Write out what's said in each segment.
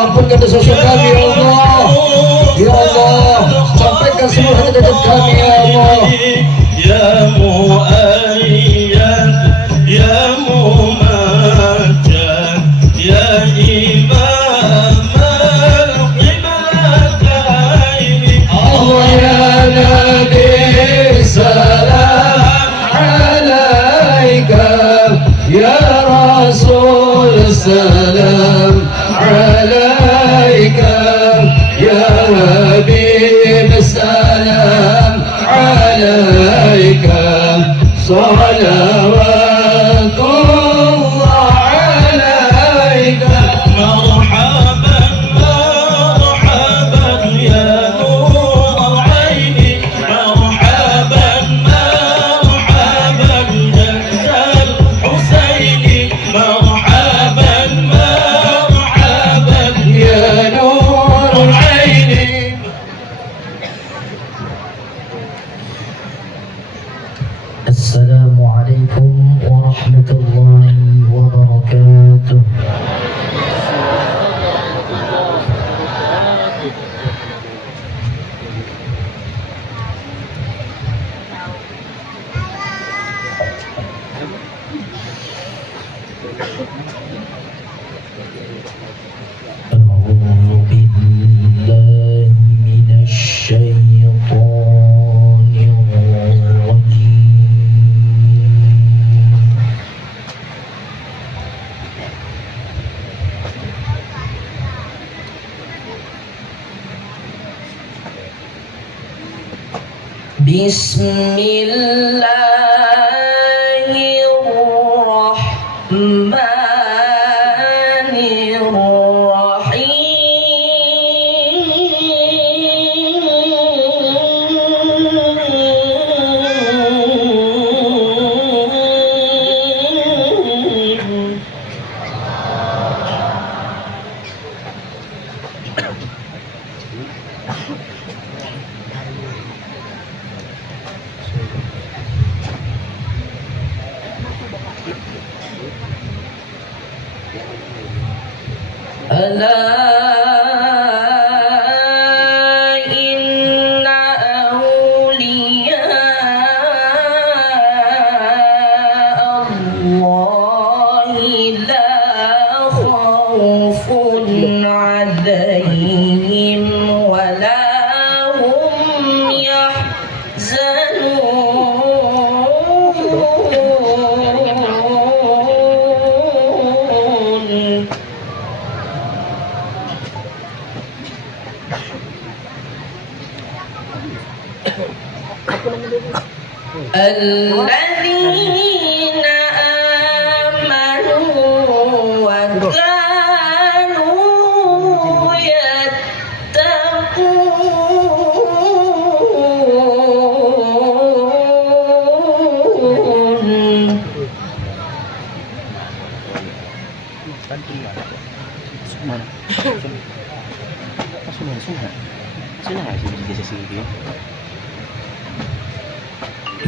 ampunkan dosa-dosa kami ya Allah. Ya Allah, sampaikan semua hajat-hajat kami ya Allah. Ya Mu'ayyad, Ya Mumajjad, Ya Imam al-Qiblatayn. Allah ya Nabi salam alaika, Ya Rasul salam alaika, Ya Habib salam alaika, salawatullah alaika. مرحبا مرحبا يا نور العين، مرحبا مرحبا جد الحسين، مرحبا مرحبا يا نور العين. السلام عليكم ورحمة الله وبركاته. أعوذ بالله من الشيطان الرجيم. بسم الله الرحمن الرحيم. ألا إن أولياء الله لا خوف عليهم ولا هم يحزنون. الذين آمنوا وكانوا يتقون.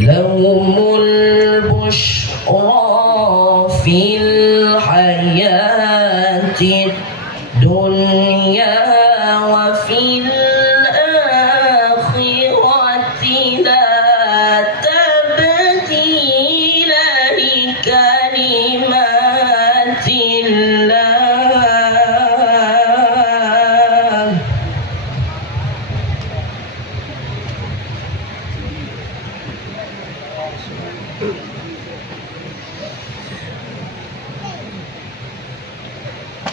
لهم البشرى في الحياة الدنيا وفي الآخرة لا تبديل لكلمات الله.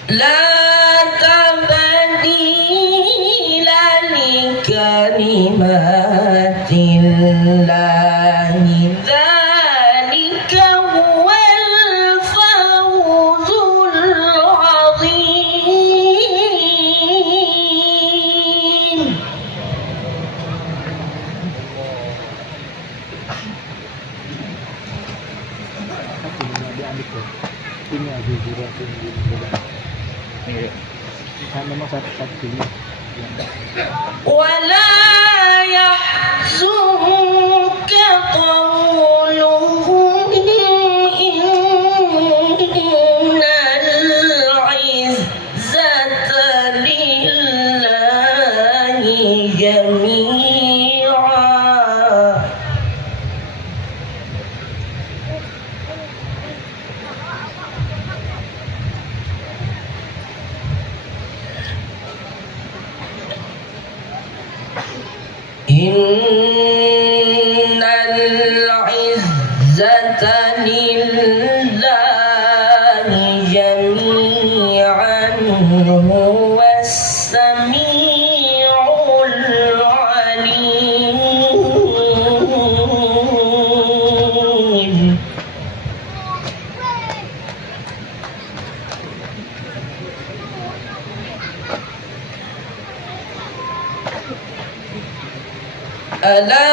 لا تبديل لكلمات الله. ذلك هو الفوز العظيم. ولا يحزنك قولهم إن العزة Innal izzata lillahi jami'an huwas sami'ul alim. Ala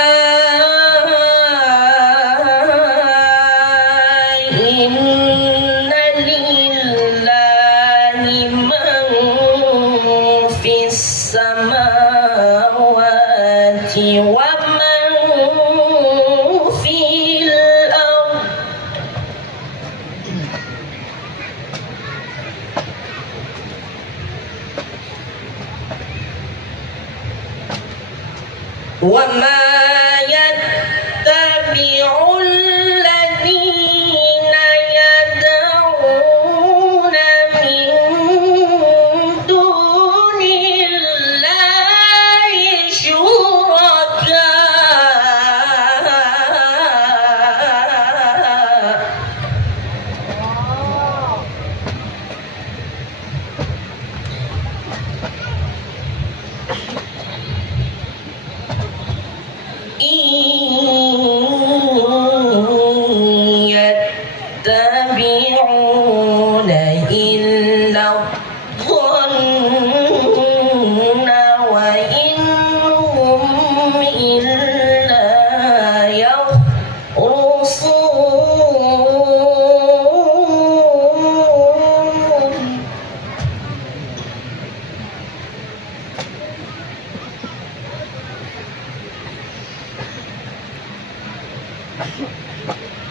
inna lillahi man fis samawati wa man fil ardh وَمَا يَتَّبِعُ الَّذِينَ يَدْعُونَ مِن دُونِ اللَّهِ شُرَكَاءَ يتبعون إلا الظن وإن هم إلا يخرصون.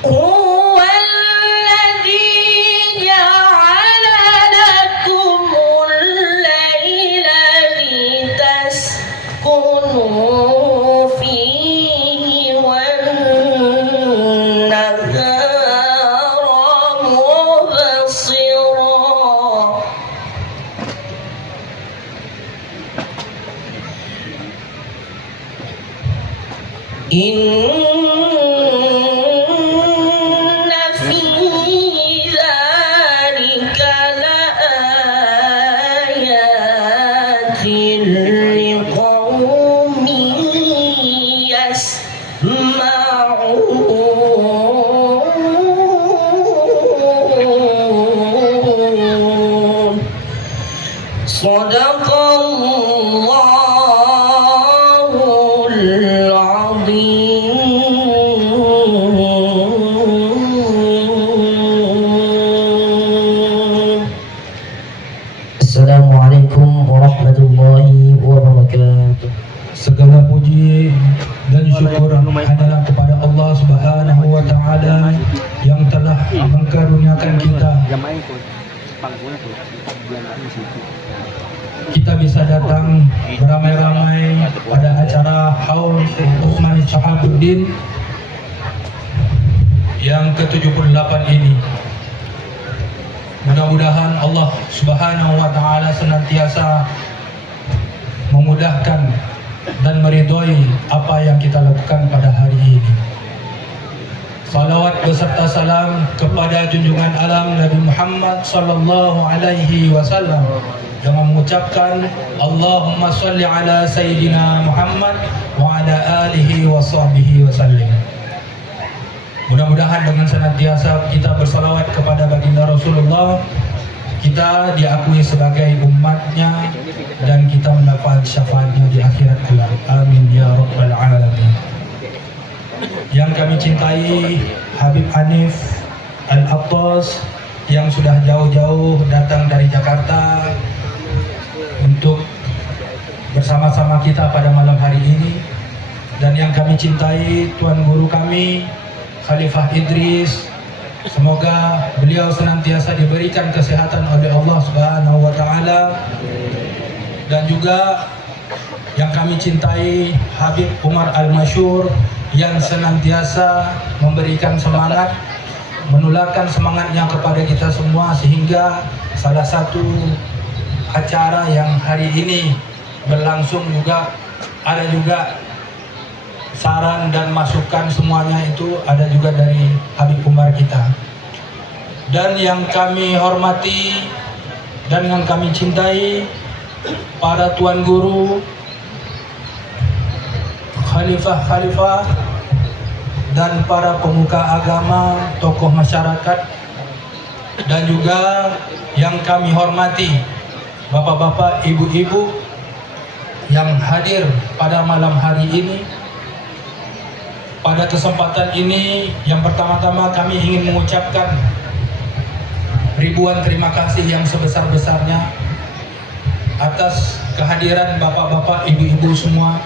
هو الذي جعل لكم الليل لتسكنوا فيه والنهار مبصرا إن في ذلك لآيات لقوم يسمعون. صدق الله العظيم. Assalamualaikum warahmatullahi wabarakatuh. Segala puji dan syukur adalah kepada Allah Subhanahu wa taala yang telah mengkaruniakan kita bisa datang beramai-ramai pada acara Haul Utsman Syahabuddin yang ke-78 ini. Mudah-mudahan Allah Subhanahu wa taala senantiasa memudahkan dan meridhoi apa yang kita lakukan pada hari ini. Salawat beserta salam kepada junjungan alam Nabi Muhammad sallallahu alaihi wasallam yang mengucapkan Allahumma shalli ala sayyidina Muhammad wa ala alihi wa sahbihi wasallim. Mudah-mudahan dengan senantiasa kita bersalawat kepada baginda Rasulullah, kita diakui sebagai umatnya dan kita mendapat syafaatnya di akhirat kelak. Amin ya rabbal alamin. Yang kami cintai Habib Hanif Al-Attas yang sudah jauh-jauh datang dari Jakarta untuk bersama-sama kita pada malam hari ini, dan yang kami cintai Tuan Guru kami Khalifah Idris, semoga beliau senantiasa diberikan kesehatan oleh Allah Subhanahu wa taala, dan juga yang kami cintai Habib Umar Al-Masyur yang senantiasa memberikan semangat, menularkan semangatnya kepada kita semua, sehingga salah satu acara yang hari ini berlangsung juga ada juga saran dan masukan semuanya itu ada juga dari Habib Umar kita. Dan yang kami hormati dan yang kami cintai para tuan guru, khalifah-khalifah, dan para pemuka agama, tokoh masyarakat, dan juga yang kami hormati bapak-bapak, ibu-ibu yang hadir pada malam hari ini. Pada kesempatan ini, yang pertama-tama kami ingin mengucapkan ribuan terima kasih yang sebesar-besarnya atas kehadiran bapak-bapak, ibu-ibu semua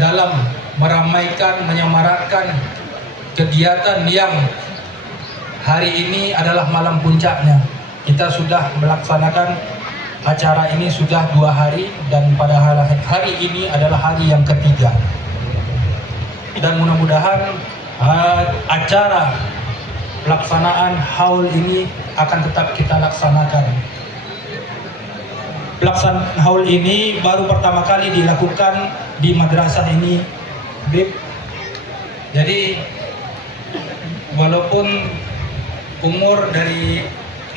dalam meramaikan, menyemarakkan kegiatan yang hari ini adalah malam puncaknya. Kita sudah melaksanakan acara ini sudah 2 hari dan pada hari ini adalah hari yang ketiga. Dan mudah-mudahan acara pelaksanaan haul ini akan tetap kita laksanakan. Pelaksanaan haul ini baru pertama kali dilakukan di madrasah ini, Bib. Jadi walaupun umur dari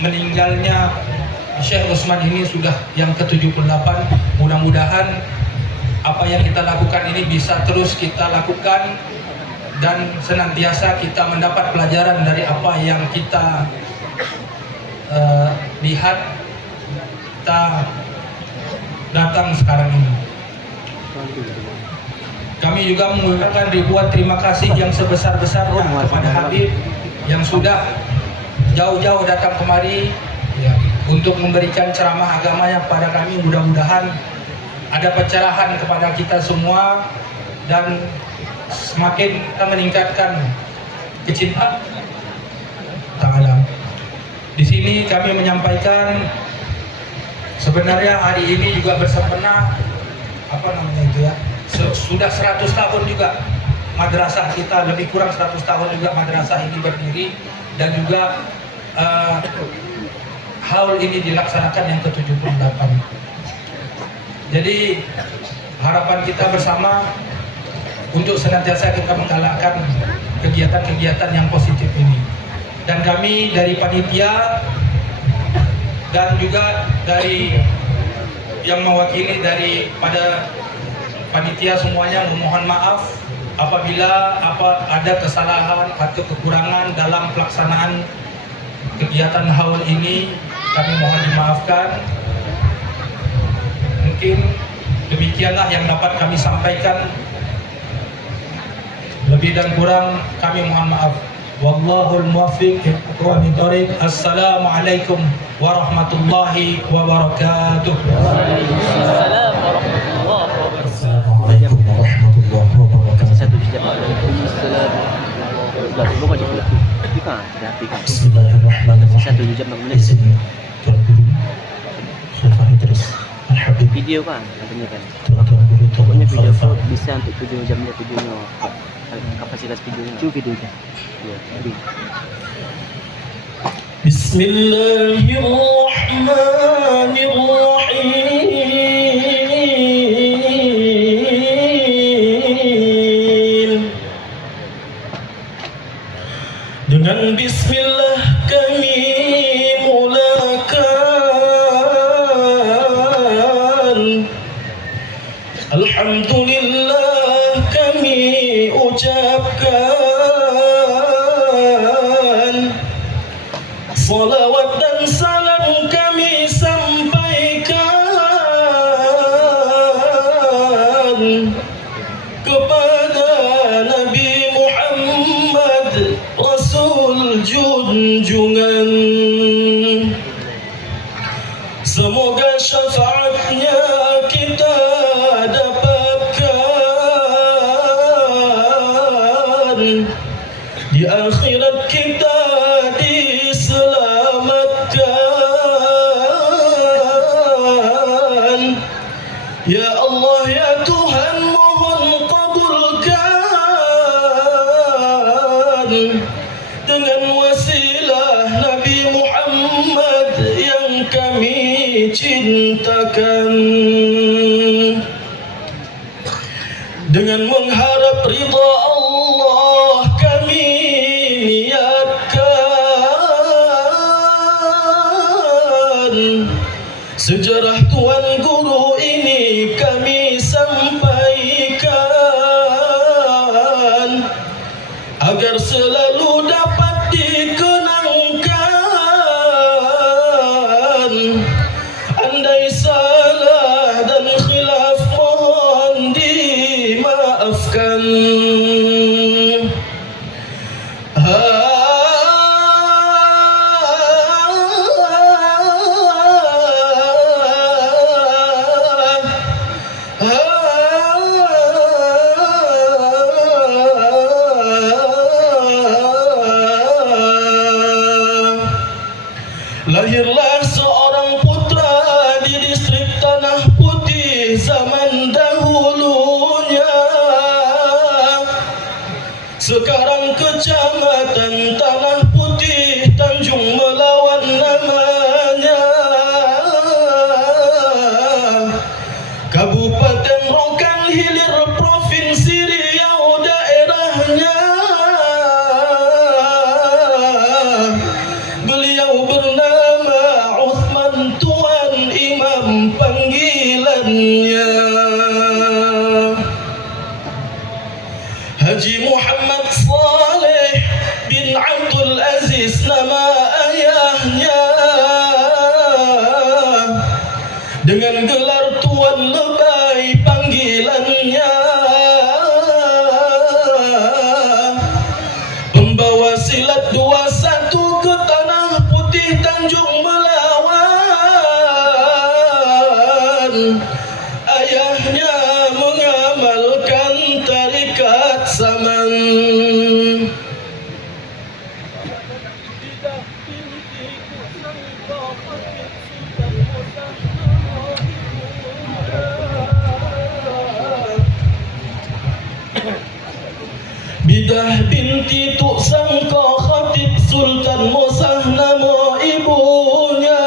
meninggalnya Syekh Utsman ini sudah yang ke-78, mudah-mudahan apa yang kita lakukan ini bisa terus kita lakukan dan senantiasa kita mendapat pelajaran dari apa yang kita lihat, kita datang sekarang ini. Kami juga mengucapkan ribuan terima kasih yang sebesar-besarnya kepada Habib yang sudah jauh-jauh datang kemari ya, untuk memberikan ceramah agamanya kepada kami. Mudah-mudahan ada pencerahan kepada kita semua dan semakin kita meningkatkan kecintaan Ta'ala. Di sini kami menyampaikan sebenarnya hari ini juga bersempena sudah 100 tahun juga madrasah kita, lebih kurang 100 tahun juga madrasah ini berdiri, dan juga haul ini dilaksanakan yang ke-78. Jadi harapan kita bersama untuk senantiasa kita menggalakkan kegiatan-kegiatan yang positif ini. Dan kami dari panitia dan juga dari yang mewakili daripada panitia semuanya memohon maaf apabila ada kesalahan atau kekurangan dalam pelaksanaan kegiatan haul ini. Kami mohon dimaafkan. Mungkin demikianlah yang dapat kami sampaikan. Lebih dan kurang kami mohon maaf. Wallahul muwaffiq ila aqwamit thoriq. Assalamualaikum warahmatullahi wabarakatuh. Assalamualaikum warahmatullahi wabarakatuh. Bismillahirrahmanirrahim. Izin Tuan Guru Khalifah Idris Al-Habib. Video kan katanya kan. Tuan Guru Pokoknya video Khalifah. tu bisa untuk 7 jamnya videonya. Kapasitas videonya. Cu videonya. Ya, jadi. Bismillahirrahmanirrahim. Dengan bismillah kami mulakan. Alhamdulillah kami ucapkan. Salawat dan salam kami sampaikan kepada Nabi Muhammad Rasul junjungan. Semoga syafaatnya kita dapatkan, di akhirat kita diselamatkan. Ya Allah ya Tuhan, mohon kabulkan dengan wasilah Nabi Muhammad yang kami cintakan. Dengan mengharap ridha Allah kami niatkan. Sejarah Tuan Guru ini kami sampaikan agar selalu dapat dikenangkan. Andai salah dan khilaf mohon dimaafkan. Lahirlah seorang putra di distrik Tanah Putih zaman dahulunya. Sekarang kecamatan Tanah Putih, Tanjung Melawan namanya. Kabupaten Rokan Hilir, Provinsi Riau daerahnya. Beliau bernama Uthman, Tuan Imam panggilannya. Haji Muhammad Saleh bin Abdul Aziz nama ayahnya. Dengan gelar Tuan Lebay panggilannya. Pembawa silat 21 ke Tanah Putih Tanjung Melawan. Ayahnya mengamalkan tarikat Saman. Bidah binti Tuk Sangka Khatib Sultan Mosah nama ibunya.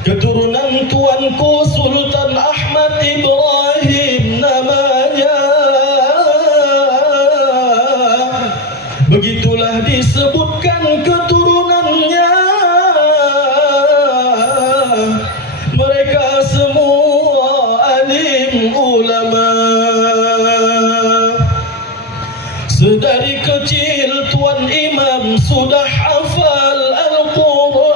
Keturunan tuanku Sultan Ahmad Ibrahim namanya. Begitulah disebutkan keturunannya. Mereka semua alim ulama. Sedari kecil Tuan Imam sudah hafal Al-Quran.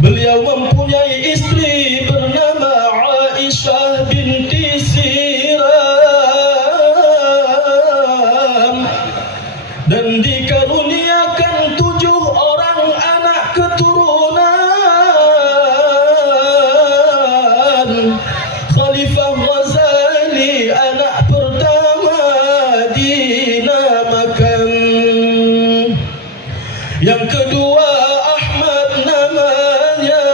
Beliau mempunyai istri bernama Aisyah binti Siram dan dikaruniakan 7 orang anak keturunan. Khalifah Ghazali anak pertama dinamakan. Yang kedua Ahmad namanya.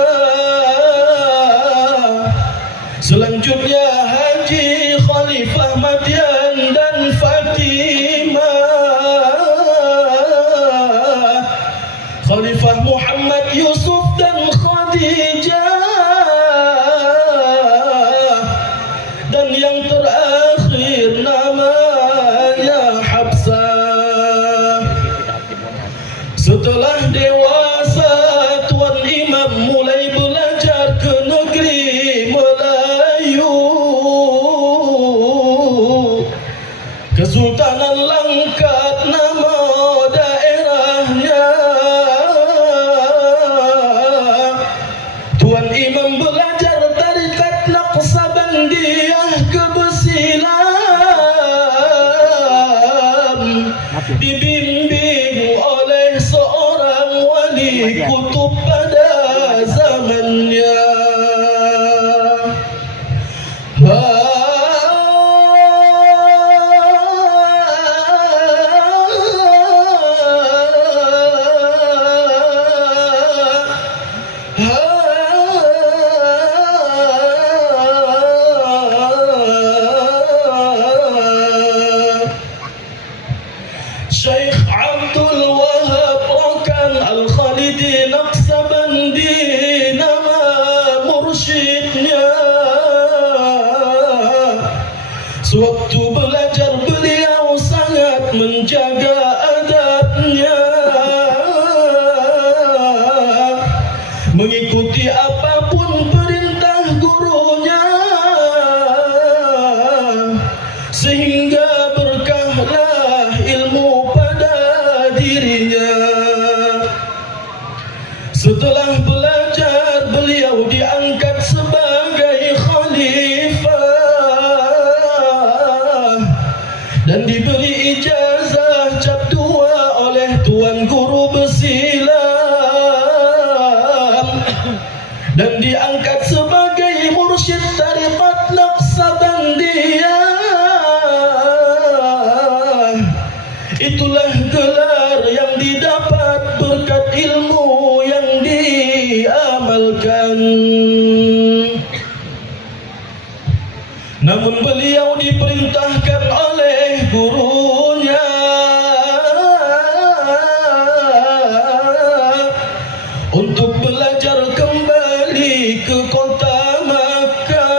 Selanjutnya Haji Khalifah Madian dan Fatimah. Khalifah Muhammad Yusuf dan Khadijah. Dan yang terakhir namanya Hafsah. Setelah dewasa Tuan Imam mulai belajar ke negeri Melayu. Kesultanan Langkat nama daerahnya. Tuan Imam belajar tarikat Naqsabandiyah Kebesilan. Dibimbing oleh seorang wali kutub pada zamannya. Syekh Abdul Wahab Rokan Al-Khalidi Naqsabandi nama mursyid. mengikuti apapun perintah gurunya, sehingga berkahlah ilmu pada dirinya. Setelah belajar, beliau diangkat sebagai khalifah dan diberi ijazah cap 2 oleh Tuan Guru Besilam dan diangkat sebagai mursyid tariqat Naqsabandiyah. Itulah gelar yang didapat berkat ilmu yang diamalkan. Namun beliau diperintahkan oleh gurunya untuk belajar kembali ke kota Makkah.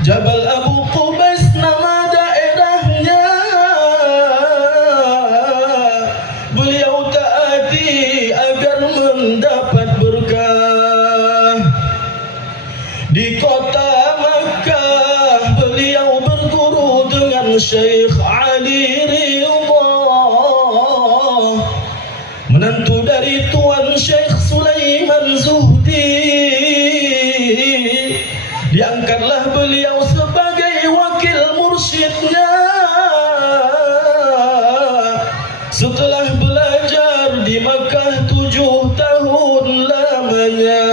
Jabal Abu Qubais nama daerahnya. Beliau taati agar mendapat berkah. Di kota Makkah beliau berguru dengan Syekh Ali Ridha, menantu dari Tuan Syekh Sulaiman Zuhdi. Diangkatlah beliau sebagai wakil mursyidnya setelah belajar di Makkah 7 tahun lamanya.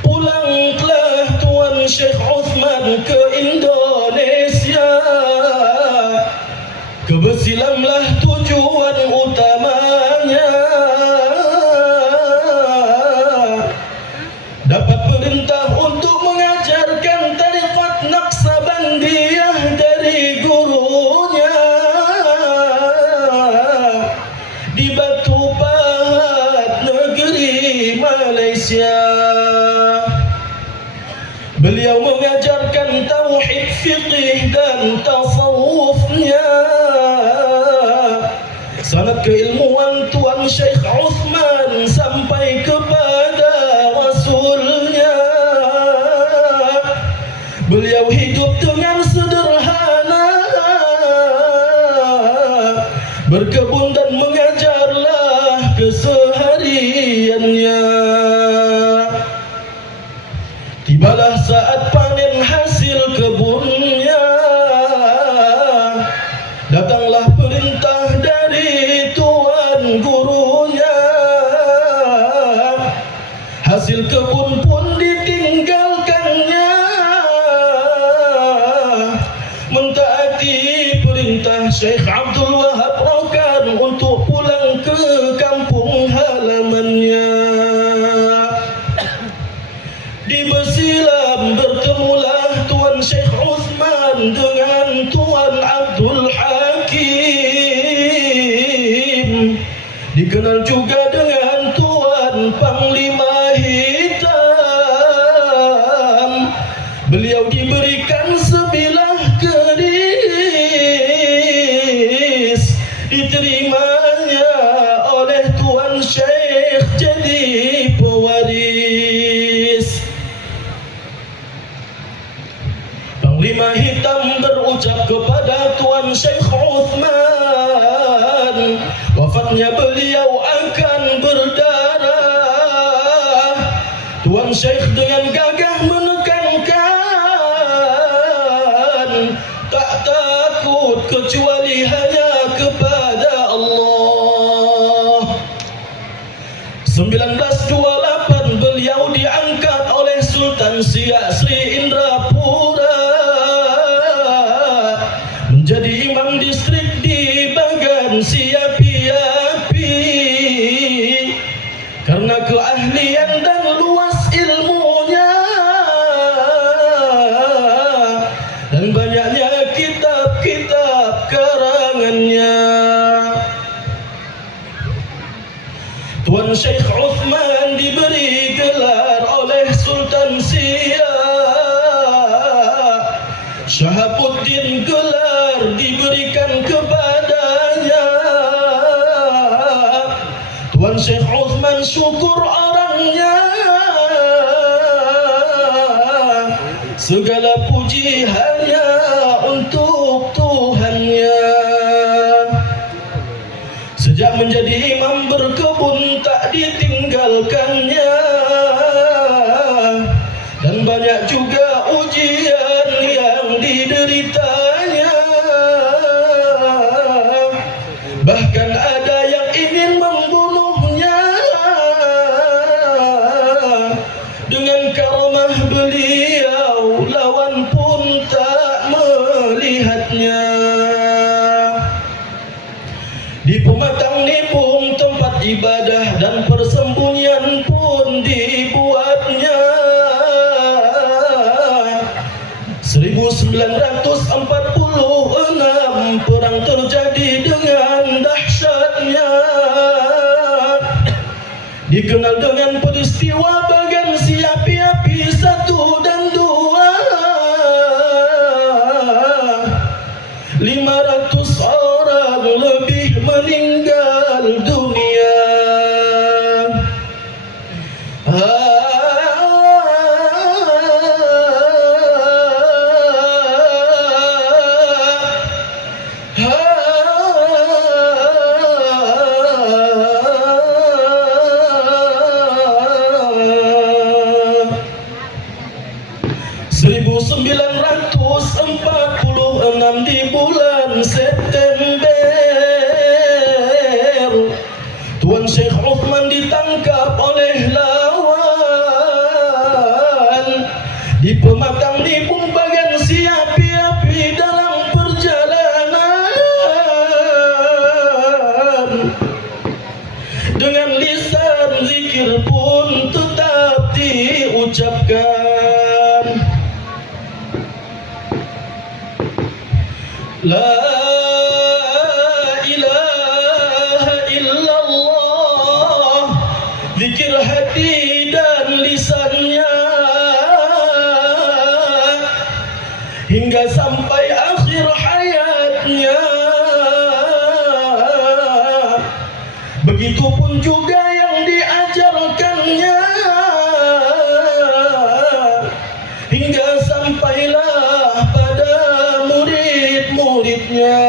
Pulanglah Tuan Syekh Uthman ke Indonesia. Ke Besilamlah tujuan utamanya. Dapat perintah untuk mengajarkan tariqat Naqsabandiyah dari gurunya di Batu Pahat, negeri Malaysia. Beliau mengajarkan tauhid, fiqih dan tasawufnya. Sanad keilmuan Tuan Syekh Uthman sampai kepada Rasulnya. Beliau hidup dengan sederhana, berkebun dan mengajarlah kesehariannya. Tibalah saat panen hasil kebunnya. Datanglah perintah dari tuan gurunya. Hasil kebun pun ditinggalkannya, mentaati perintah Syekh Abdul Wahab Rokan untuk pulang ke kampung halamannya. Di Besilam bertemulah Tuan Syekh Uthman dengan Tuan Abdul Hakim, dikenal juga dengan Tuan Panglima Hitam. Beliau diberikan sebilah keris, diterimanya oleh Tuan Syekh jadi pewaris. Panglima Hitam berucap kepada Tuan Syekh Uthman, wafatnya beliau akan berdarah. Tuan Syekh dengan gagah menekankan, tak takut kecuali hanya kepada Allah. 1928 beliau diangkat oleh Sultan Siak Sri Indrapura menjadi imam distrik di Bagan Siapi-api. Karena keahlian dan luas ilmunya dan banyaknya kitab-kitab karangannya, Tuan Syekh Uthman diberi gelar oleh Sultan Siak. Shahabuddin gelar diberikan kepadanya. syukur orangnya, segala puji hanya untuk Tuhannya. Sejak menjadi imam berkebun tak ditinggalkannya, dan banyak juga ujian yang dideritanya. Bahkan ada yang ingin membunuhnya. Dengan karamah beliau lawan pun tak melihatnya. Di Pematang Nipung tempat ibadah dan persembunyian pun dibuatnya. 1946 perang terjadi dengan dahsyatnya. Dikenal dengan peristiwa Bagan Api 1 dan 2. 500 orang lebih meninggal dunia. Di bulan September, Tuan Syekh Uthman ditangkap oleh lawan. Di Pematang Nipung Bagan api-api dalam perjalanan. Dengan lisan zikir pun tetap diucapkan. La ilaha illallah, zikir hati dan lisannya, hingga sampai akhir hayatnya. Begitupun juga yang diajarkannya, hingga sampailah pada murid-muridnya.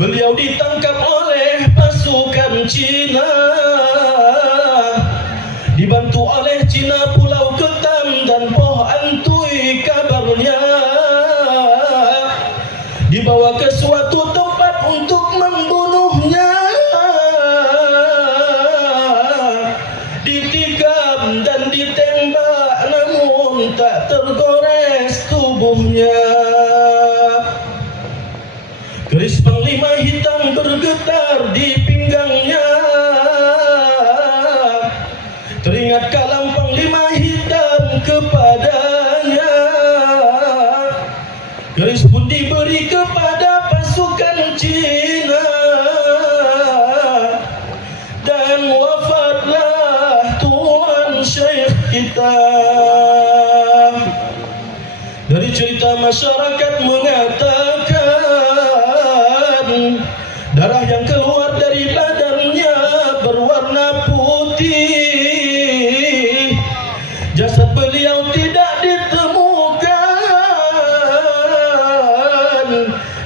Beliau ditangkap oleh pasukan Cina, dibantu oleh Cina Pulau Ketam dan Poh Antui kabarnya. Dibawa ke suatu tempat untuk membunuhnya. Ditikam dan ditembak namun tak tergores tubuhnya. Keris panglima hitam bergetar di pinggangnya. Teringat kalam panglima hitam kepadanya. Keris pun diberi kepada pasukan Cina, dan wafatlah Tuan Syekh kita. Dari cerita masyarakat mengatakan, darah yang keluar dari badannya berwarna putih. Jasad beliau tidak ditemukan,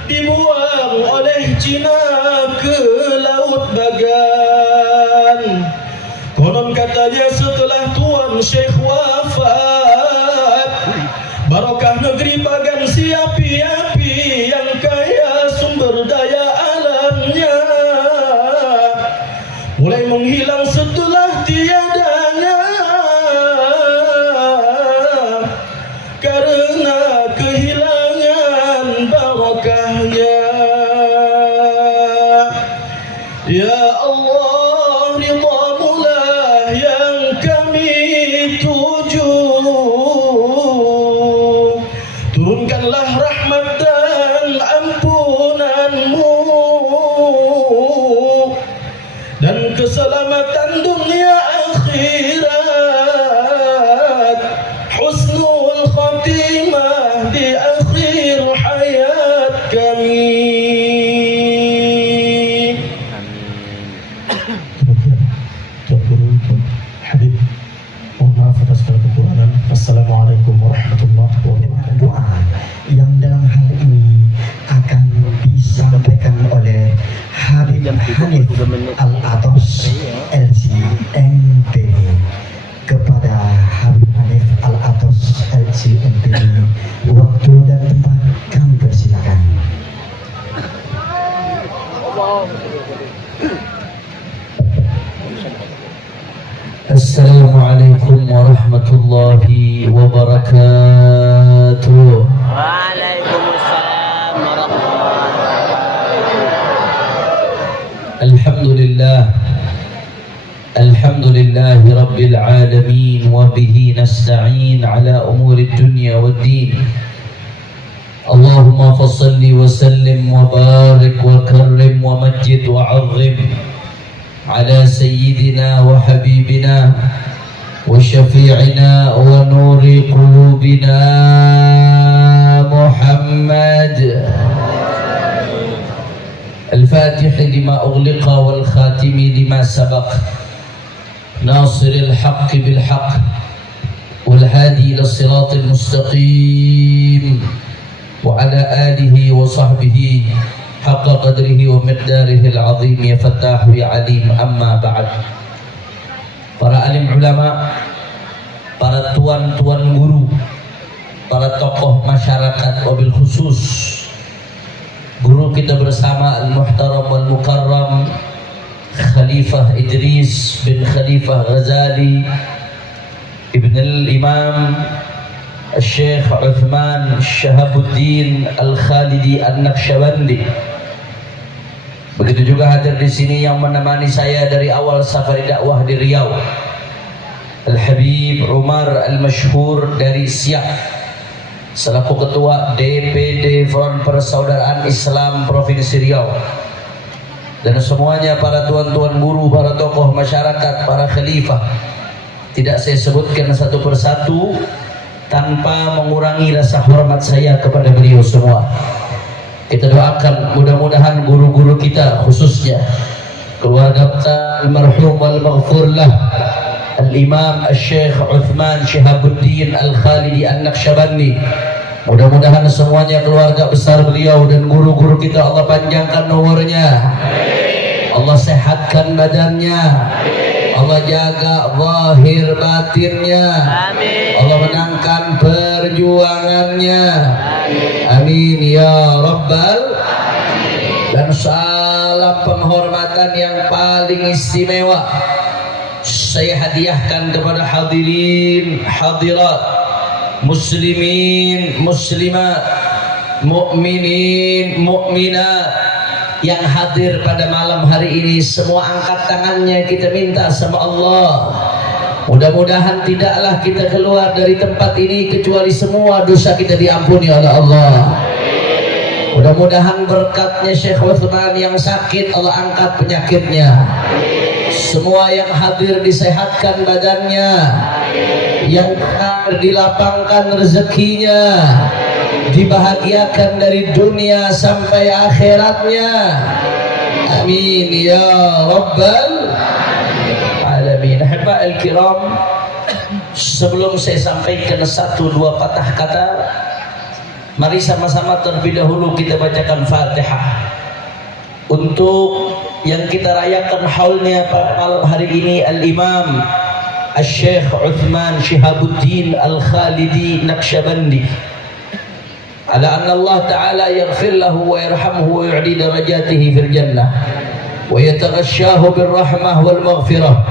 dibuang oleh Cina ke Laut Bagan. Konon katanya setelah Tuan Syekh wafat, barokah negeri Bagan api-api yang kaya sumber daya alamnya mulai menghilang setelah tiadanya, karena kehilangan barokahnya. Ya Allah, ridhamulah yang kami tuju. Turunkanlah rahmat dan ampunanmu, dan keselamatan dunia akhirat. Husnul khatimah di akhir hayat kami. Amin. Hanif Al-Atos LCMP kepada Habib Hanif Al-Atos LCMP. Waktu dan tempat kami persilakan. Assalamualaikum warahmatullahi wabarakatuh. Waalaikumsalam warahmatullahi wabarakatuh. Alhamdulillah. Alhamdulillahi rabbil alamin wa bihi nasta'in ala umuri dunya waddin. Allahumma fassalli wa sallim wa barik wa karrim wa majid wa 'azzim على سيدنا وحبيبنا وشفيعنا ونور قلوبنا محمد الفاتح لما أغلق والخاتم لما سبق ناصر الحق بالحق والهادي إلى الصراط المستقيم وعلى آله وصحبه حق قدره ومقداره العظيم يا فتاح يا عليم أما بعد. Para alim ulama, para tuan-tuan guru, para tokoh masyarakat, wabil khusus guru kita bersama al-muhtaram wal mukarram Khalifah Idris bin Khalifah Ghazali ibn al-Imam Syekh Uthman Syahabuddin Al-Khalidi An-Naqsyabandi. Begitu juga hadir di sini yang menemani saya dari awal safari dakwah di Riau, Al-Habib Umar Al-Masyhur dari Siak selaku ketua DPD Front Persaudaraan Islam Provinsi Riau, dan semuanya para tuan-tuan guru, para tokoh masyarakat, para khalifah. Tidak saya sebutkan satu persatu tanpa mengurangi rasa hormat saya kepada beliau semua. Kita doakan mudah-mudahan guru-guru kita, khususnya keluarga almarhum wal maghfur lah Al-Imam Syekh Uthman Syahabuddin Al-Khalidi An-Naqsyabandi, mudah-mudahan semuanya keluarga besar beliau dan guru-guru kita Allah panjangkan umurnya, Allah sehatkan badannya, Allah jaga zahir batinnya, Allah menangkan perjuangannya, amin ya rabbal. Dan salam penghormatan yang paling istimewa saya hadiahkan kepada hadirin hadirat, muslimin muslimat, mukminin mukminat yang hadir pada malam hari ini. Semua angkat tangannya, kita minta sama Allah, mudah-mudahan tidaklah kita keluar dari tempat ini kecuali semua dosa kita diampuni oleh Allah. Mudah-mudahan berkatnya Syekh Uthman yang sakit Allah angkat penyakitnya, semua yang hadir disehatkan badannya, yang dilapangkan rezekinya, dibahagiakan dari dunia sampai akhiratnya, amin ya rabbal alamin. Ahiba'il kiram, sebelum saya sampaikan satu dua patah kata, mari sama-sama terlebih dahulu kita bacakan Fatihah untuk yang kita rayakan haulnya pada malam hari ini Al-Imam Syekh Uthman Syahabuddin Al-Khalidi Naqsyabandi, ala anna Allah Ta'ala yaghfir lahu wa yarhamhu wa yu'li darajatihi fil jannah wa yataghashahu bir rahmah wal maghfirah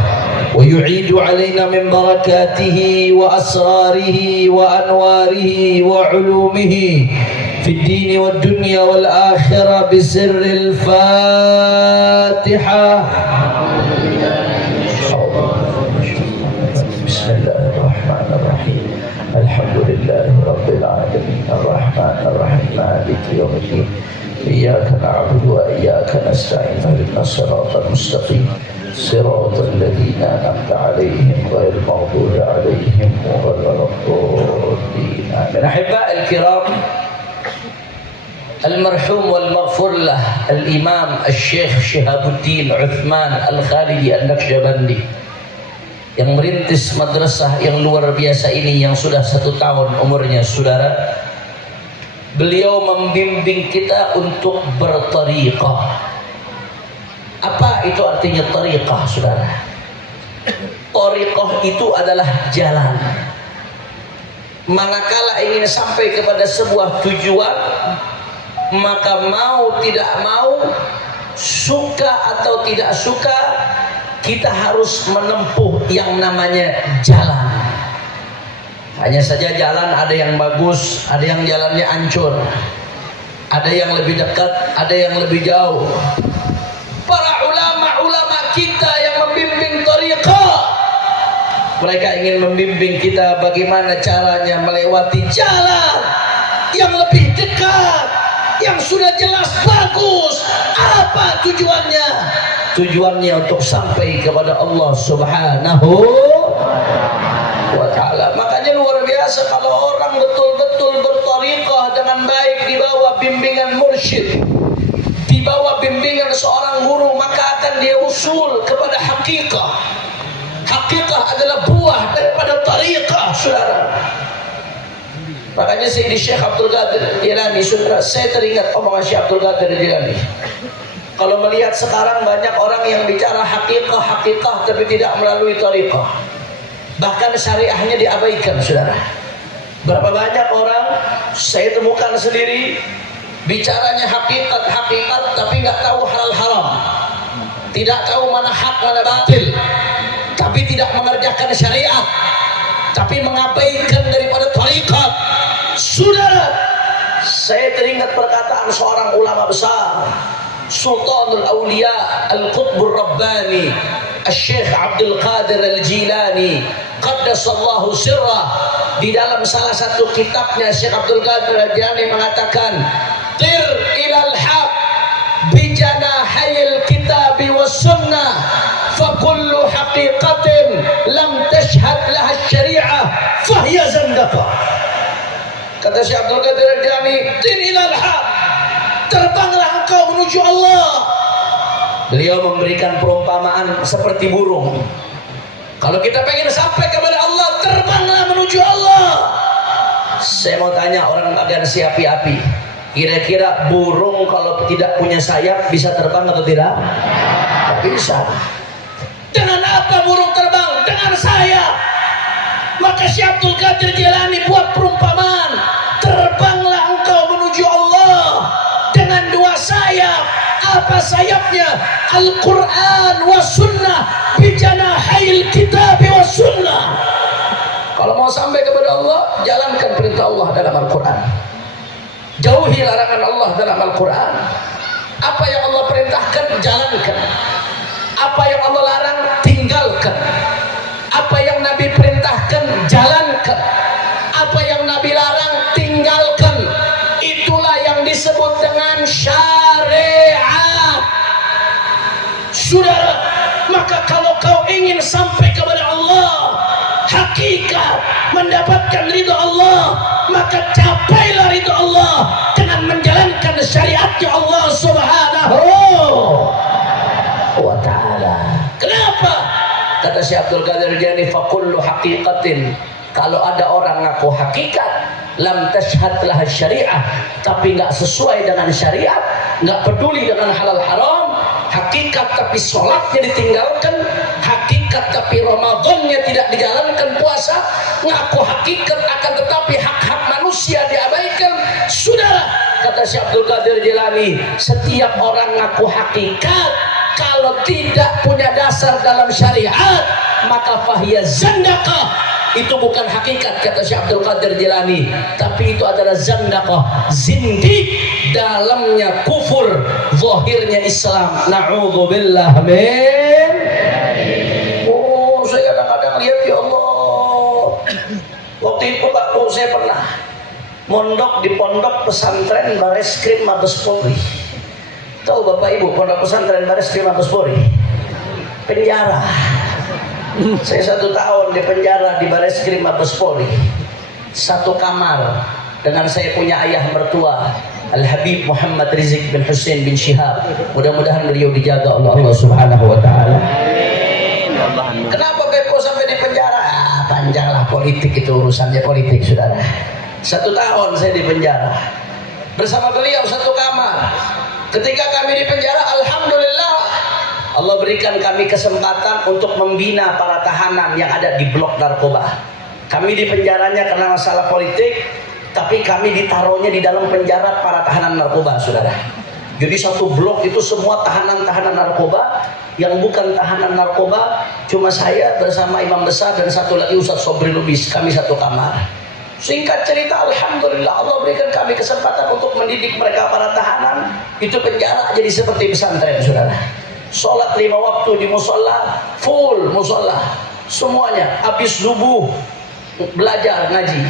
wa yu'idu alaina min barakatihi wa asrarihi wa anwarihi wa ulumihi fid dini wad dunya wal akhirah bisirril Fatihah. Bismillahirrahmanirrahim. Alhamdulillahi rabbil alamin arrahmanir rahim maliki yaumiddin iyyaka na'budu wa iyyaka nasta'in ihdinas siratal mustaqim siratal ladzina an'amta 'alaihim ghairil maghdubi 'alaihim waladdallin. Amin. Ahiba'il kiram, almarhum wal maghfur lah Al-Imam Syekh Syahabuddin Uthman Al-Khalidi An-Naqsyabandi yang merintis madrasah yang luar biasa ini yang sudah 1 tahun umurnya, saudara. Beliau membimbing kita untuk bertariqah. itu artinya tariqah, saudara. Tariqah itu adalah jalan. Manakala ingin sampai kepada sebuah tujuan, maka mau tidak mau, suka atau tidak suka, kita harus menempuh yang namanya jalan. Hanya saja jalan ada yang bagus, ada yang jalannya hancur, ada yang lebih dekat, ada yang lebih jauh. Para ulama-ulama kita yang membimbing tariqah, mereka ingin membimbing kita bagaimana caranya melewati jalan yang lebih dekat, yang sudah jelas bagus. Apa tujuannya? Tujuannya untuk sampai kepada Allah Subhanahu wa ta'ala. Makanya luar biasa kalau orang betul-betul bertariqah dengan baik di bawah bimbingan mursyid, di bawah bimbingan seorang guru, maka akan dia usul kepada hakikah. Hakikah adalah buah daripada tariqah, saudara. Makanya Sayyidi Syekh Abdul Qadir Jilani, saudara, saya teringat omongan Syekh Abdul Qadir Jilani. Kalau melihat sekarang banyak orang yang bicara hakikah tapi tidak melalui tariqah, bahkan syariahnya diabaikan, saudara. Berapa banyak orang saya temukan sendiri bicaranya hakikat tapi nggak tahu halal haram, tidak tahu mana hak mana batil, tapi tidak mengerjakan syariat, tapi mengabaikan daripada tariqat. Saudara, saya teringat perkataan seorang ulama besar, Sultanul Aulia Al-Qutbur Rabbani Al-Syekh Abdul Qadir Al-Jilani Qaddasallahu sirrah. Di dalam salah satu kitabnya Syekh Abdul Qadir Al-Jilani mengatakan, tir ilal haq bijanahayil kitabi was sunnah fa kullu haqiqatin lam tashhad laha syari'ah fahiya zandaqah. Kata Syekh Abdul Qadir Al-Jilani, tir ilal haq, terbanglah engkau menuju Allah. Beliau memberikan perumpamaan seperti burung. Kalau kita pengen sampai kepada Allah, terbanglah menuju Allah. Saya mau tanya orang bagian si api-api, kira-kira burung kalau tidak punya sayap bisa terbang atau tidak? Tak bisa. Dengan apa burung terbang? Dengan sayap. Maka Syekh Abdul Qadir Jilani buat perumpamaan, terbanglah engkau menuju Allah dengan dua sayap. Apa sayapnya? Al-Quran wa sunnah bijanahayil kitab wa sunnah. Kalau mau sampai kepada Allah, jalankan perintah Allah dalam Al-Quran, jauhi larangan Allah dalam Al-Quran. Apa yang Allah perintahkan, jalankan. Apa yang Allah larang, tinggalkan. Apa yang Nabi perintahkan, jalankan. Apa yang Nabi larang, tinggalkan. Itulah yang disebut dengan syariat. Saudara, maka kalau kau ingin sampai kepada Allah, hakikat mendapatkan ridha Allah, maka capailah ridha Allah dengan menjalankan syariatnya Allah Subhanahu wa ta'ala. Kenapa? Kata Syekh Abdul Qadir Jilani, fa kullu haqiqatin, kalau ada orang ngaku hakikat, lam tashhad laha syariah, tapi nggak sesuai dengan syariat, nggak peduli dengan halal haram, hakikat tapi sholatnya ditinggalkan, hakikat tapi Ramadannya tidak dijalankan puasa, ngaku hakikat akan tetapi hak-hak manusia diabaikan. Saudara, kata Syekh Abdul Qadir Jilani, setiap orang ngaku hakikat kalau tidak punya dasar dalam syariat, maka fahiya zandaqah. Itu bukan hakikat, kata Syekh Abdul Qadir Jilani, tapi itu adalah zandaqah, zindik, dalamnya kufur, zahirnya Islam. Na'udzubillah min. Oh, saya kadang-kadang lihat, ya Allah, waktu itu Pak, saya pernah mondok di pondok pesantren Bareskrim Mabes Polri. Tahu Bapak Ibu pondok pesantren Bareskrim Mabes Polri? Penjara. Saya 1 tahun di penjara di Bareskrim Mabes Polri, 1 kamar dengan saya punya ayah mertua Al-Habib Muhammad Rizik bin Hussein bin Syihab. Mudah-mudahan beliau dijaga Allah Subhanahu wa ta'ala. Kenapa Beko sampai di penjara? Panjanglah, politik itu, urusannya politik, saudara. 1 tahun saya di penjara bersama beliau 1 kamar. Ketika kami di penjara, alhamdulillah Allah berikan kami kesempatan untuk membina para tahanan yang ada di blok narkoba. Kami di penjaranya karena masalah politik, tapi kami ditaruhnya di dalam penjara para tahanan narkoba, saudara. Jadi satu blok itu semua tahanan-tahanan narkoba. Yang bukan tahanan narkoba cuma saya bersama imam besar dan satu lagi Ustaz Sobri Lubis, kami satu kamar. Singkat cerita, alhamdulillah Allah berikan kami kesempatan untuk mendidik mereka para tahanan. Itu penjara jadi seperti pesantren, saudara. Sholat 5 waktu di musola, full musola semuanya. Habis subuh belajar ngaji,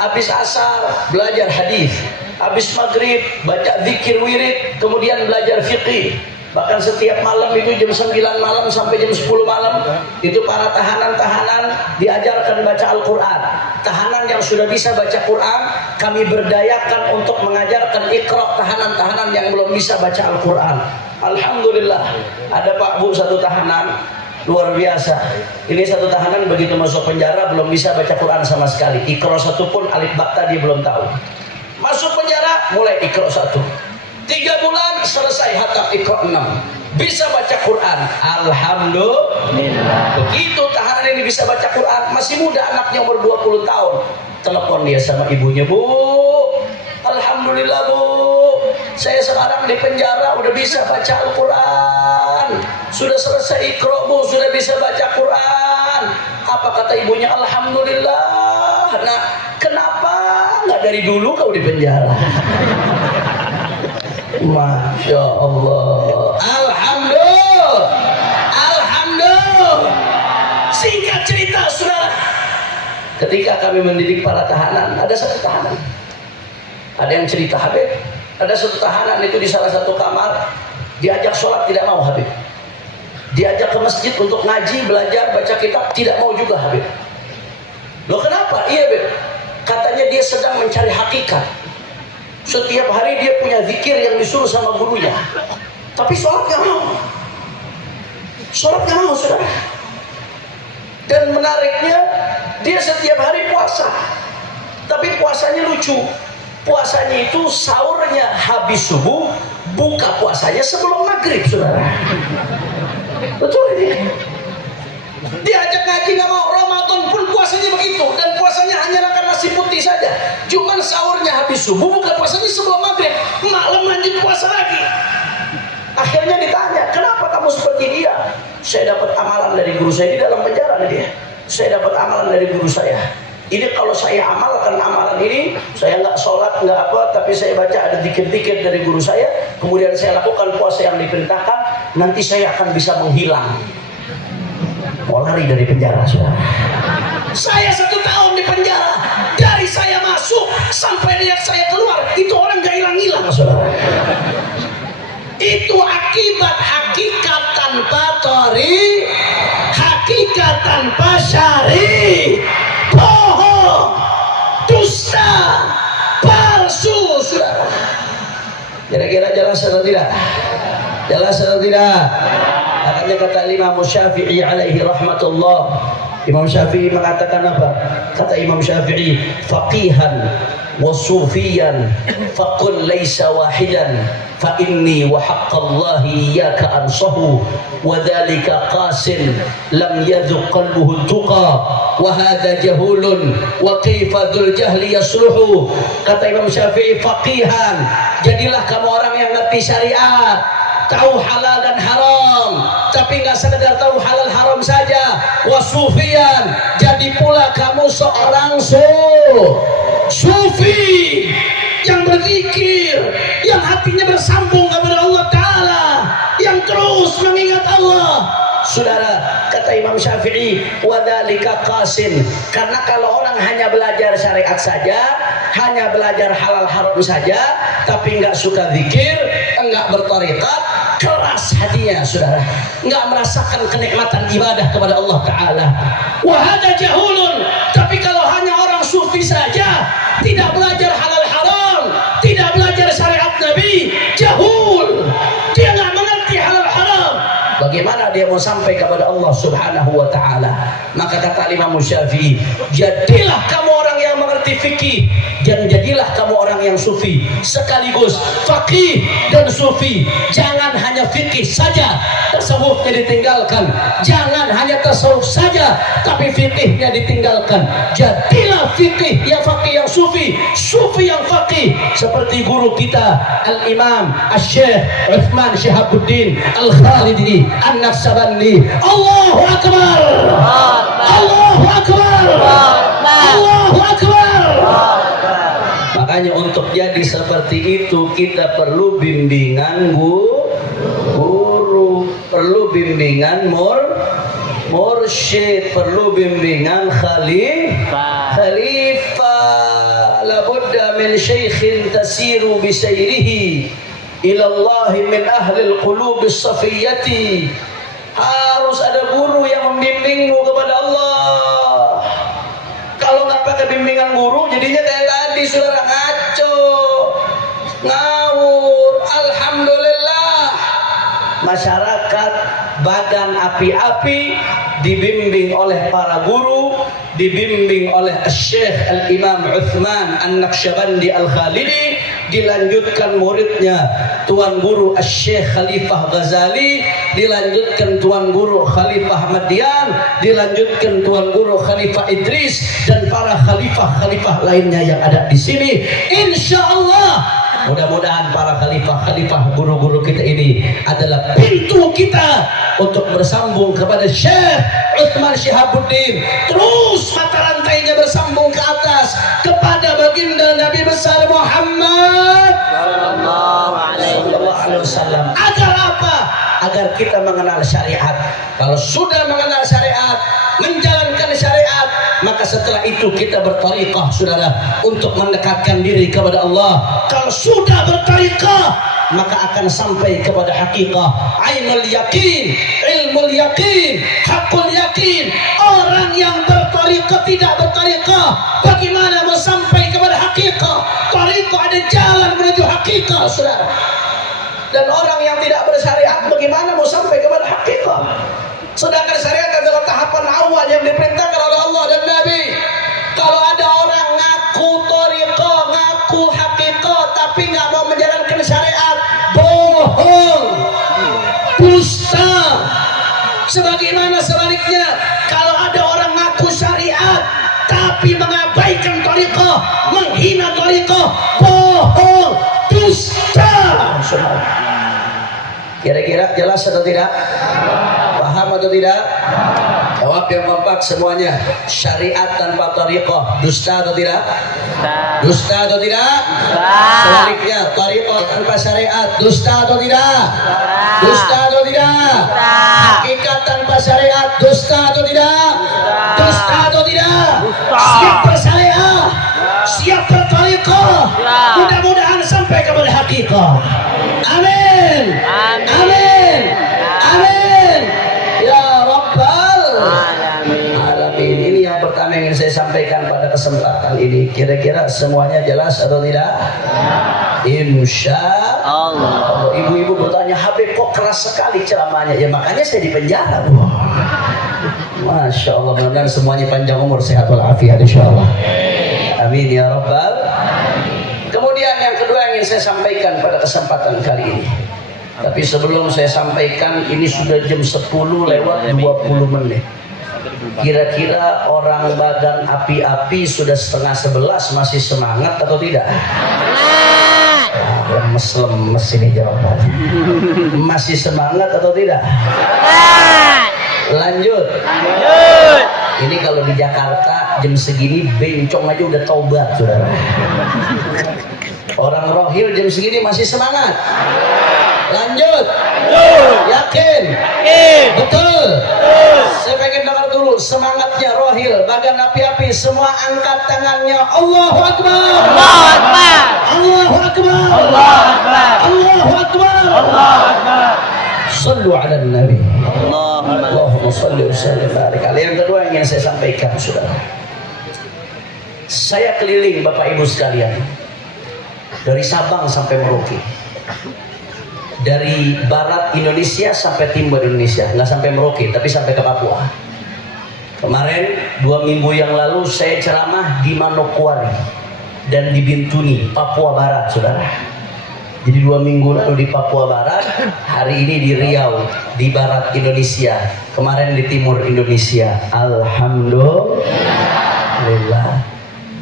habis asar belajar hadis, habis maghrib baca zikir wirid, kemudian belajar fikih. Bahkan setiap malam itu jam 9 malam sampai jam 10 malam itu para tahanan-tahanan diajarkan baca Al-Quran. Tahanan yang sudah bisa baca Quran kami berdayakan untuk mengajarkan Iqra tahanan-tahanan yang belum bisa baca Al-Quran. Alhamdulillah ada Pak Bu satu tahanan luar biasa. Ini satu tahanan begitu masuk penjara belum bisa baca Quran sama sekali. Iqra satu pun alif ba ta dia belum tahu. Masuk penjara mulai Iqra 1. 3 bulan selesai hatam Iqra 6. Bisa baca Quran. Alhamdulillah. Begitu tahanan ini bisa baca Quran, masih muda anaknya umur 20 tahun. Telepon dia sama ibunya, "Bu, alhamdulillah Bu, saya sekarang di penjara udah bisa baca Al-Quran. Sudah selesai Iqra Bu, sudah bisa baca Quran." Apa kata ibunya? Alhamdulillah. Nah, kenapa nggak dari dulu kau di penjara? Masya Allah. Alhamdulillah. Alhamdulillah. Singkat cerita, saudara, ketika kami mendidik para tahanan, ada satu tahanan, ada yang cerita, Habib, ada satu tahanan itu di salah satu kamar diajak sholat tidak mau, Habib. Diajak ke masjid untuk ngaji, belajar, baca kitab, tidak mau juga, Habib. Loh kenapa? Iya, Habib, katanya dia sedang mencari hakikat. Setiap hari dia punya zikir yang disuruh sama gurunya, tapi sholat gak mau. Sholat gak mau, saudara. Dan menariknya, dia setiap hari puasa, tapi puasanya lucu. Puasanya itu sahurnya habis subuh, buka puasanya sebelum maghrib, saudara. Betul ini. Diajak ngaji nggak mau, Ramadan pun puasanya begitu, dan puasanya hanya makan nasi putih saja. Cuman sahurnya habis subuh, buka puasanya sebelum maghrib, malam lanjut puasa lagi. Akhirnya ditanya, kenapa kamu seperti dia? Saya dapat amalan dari guru saya di dalam penjara nih dia. Saya dapat amalan dari guru saya. Ini kalau saya amalkan amalan ini, saya nggak sholat nggak apa, tapi saya baca ada dikit-dikit dari guru saya, kemudian saya lakukan puasa yang diperintahkan, nanti saya akan bisa menghilang. Mau lari dari penjara, saudara. Saya 1 tahun di penjara, dari saya masuk sampai lihat saya keluar, itu orang gak hilang-hilang, saudara. Itu akibat hakikat tanpa tori, hakikat tanpa syari, bohong, dusta, palsu, saudara. Kira-kira jelas atau tidak? Jelas atau tidak? Makanya kata Imam Syafi'i alaihi rahmatullah, Imam Syafi'i mengatakan apa? Kata Imam Syafi'i, faqihan wa sufiyan faqul laysa wahidan fa inni wa haqqallahi iyyaka ansahu wa dhalika qasin lam yadhuq qalbuhu tuqa wa hadha jahulun wa kaifa dzul jahli yasluhu. Kata Imam Syafi'i, faqihan, jadilah kamu orang yang ngerti syariat, tahu halal dan haram, tapi nggak sekedar tahu halal haram saja. Wasufian, jadi pula kamu seorang sufi yang berzikir, yang hatinya bersambung kepada Allah Ta'ala, yang terus mengingat Allah. Saudara, kata Imam Syafi'i, wadzalika qasin, karena kalau orang hanya belajar syariat saja, hanya belajar halal haram saja, tapi nggak suka zikir, enggak bertarikat, keras hatinya, saudara, nggak merasakan kenikmatan ibadah kepada Allah Ta'ala. Wahada jahulun, tapi kalau hanya orang sufi saja, tidak belajar halal haram, tidak belajar syariat Nabi, jahul, dia nggak mengerti halal haram, bagaimana dia mau sampai kepada Allah Subhanahu wa Ta'ala? Maka kata Imam Syafi'i, jadilah kamu orang yang mengerti mengerti fikih, dan jadilah kamu orang yang sufi sekaligus faqih dan sufi. Jangan hanya fikih saja, tasawufnya ditinggalkan. Jangan hanya tasawuf saja, tapi fikihnya ditinggalkan. Jadilah fikih yang faqih yang sufi, sufi yang faqih, seperti guru kita Al-Imam Asy-Syaikh Utsman Syihabuddin Al-Khalidi An-Naqsabandi. Allahu Akbar, Allahu Akbar, Allahu Akbar. Makanya untuk jadi seperti itu kita perlu bimbingan guru, perlu bimbingan mursyid, perlu bimbingan khalifah. Labudda min syaikhin tasiru bisayrihi ila Allah min ahli al-qulub as-safiyyati. Harus ada guru yang membimbingmu kepada Allah. Kalau nggak pakai bimbingan guru, jadinya kayak tadi saudara, ngaco, ngawur. Alhamdulillah, masyarakat badan api-api dibimbing oleh para guru, dibimbing oleh Syekh Al-Imam Utsman An-Naqsabandi Al-Khalidi, dilanjutkan muridnya Tuan Guru Syekh Khalifah Ghazali, dilanjutkan Tuan Guru Khalifah Ahmadian, dilanjutkan Tuan Guru Khalifah Idris, dan para khalifah-khalifah lainnya yang ada di sini. Insya Allah, mudah-mudahan para khalifah-khalifah guru-guru kita ini adalah pintu kita untuk bersambung kepada Syekh Utsman Syihabuddin. Terus mata rantainya bersambung ke atas kepada baginda Nabi besar Muhammad sallallahu alaihi wasallam. Agar apa? Agar kita mengenal syariat. Kalau sudah mengenal syariat, menjalankan syariat, maka setelah itu kita bertariqah, saudara, untuk mendekatkan diri kepada Allah. Kalau sudah bertariqah, maka akan sampai kepada hakikat ainul yakin, ilmul yakin, hakul yakin. Orang yang bertariqah tidak bertariqah, bagaimana mau sampai kepada hakikat? Tariqah ada jalan menuju hakikat, saudara. Dan orang yang tidak bersyariat, bagaimana mau sampai kepada hakikat? Sedangkan syariat adalah tahapan awal yang diperintahkan oleh Allah dan Nabi. Kalau ada orang ngaku tariqah, ngaku hakikat, tapi nggak mau menjalankan syariat, bohong, dusta. Sebagaimana sebaliknya, kalau ada orang ngaku syariat tapi mengabaikan tariqah, menghina tariqah, bohong, dusta. Kira-kira jelas atau tidak? Paham atau tidak? Jawab yang kompak semuanya. Syariat tanpa tariqah, dusta atau tidak? Dusta atau tidak? Sebaliknya, tariqah tanpa syariat, dusta atau tidak? Dusta atau tidak? Hakikat tanpa syariat, dusta atau tidak? Dusta atau tidak? Siap bersyariah, siap bertariqah, mudah-mudahan sampai kepada hakikat. Amin. Amin. Amin. Ya Rabbal Alamin. Ini yang pertama yang ingin saya sampaikan pada kesempatan ini. Kira-kira semuanya jelas atau tidak? Insya Allah. Ibu-ibu bertanya, Habib kok keras sekali ceramahnya? Ya makanya saya di penjara. Masya Allah, mudah-mudahan semuanya panjang umur, sehat walafiat insya Allah. Amin ya Rabbal. Kemudian yang kedua yang ingin saya sampaikan pada kesempatan kali ini. Tapi sebelum saya sampaikan, ini sudah jam 10 lewat 20 menit. Kira-kira orang badan api-api sudah setengah 11 masih semangat atau tidak? Lemes-lemes ini jawabannya. Masih semangat atau tidak? Lanjut. Ini kalau di Jakarta jam segini bencong aja udah taubat, saudara. Orang rohil jam segini masih semangat. Lanjut. Yakin? Betul. Saya pengen dengar dulu semangatnya rohil, bagan api-api, semua angkat tangannya. Allahu Akbar. Allahu Akbar. Allahu Akbar. Allahu Akbar. Allahu Akbar. Allahu Akbar. Sallu ala Nabi. Allahumma salli wa sallim barik alaihi. Yang kedua yang ingin saya sampaikan, saudara. Saya keliling Bapak Ibu sekalian, dari Sabang sampai Merauke, dari barat Indonesia sampai timur Indonesia, nggak sampai Merauke tapi sampai ke Papua. Kemarin 2 minggu yang lalu saya ceramah di Manokwari dan di Bintuni, Papua Barat, saudara. Jadi 2 minggu lalu di Papua Barat, hari ini di Riau, di Barat Indonesia, kemarin di Timur Indonesia. Alhamdulillah.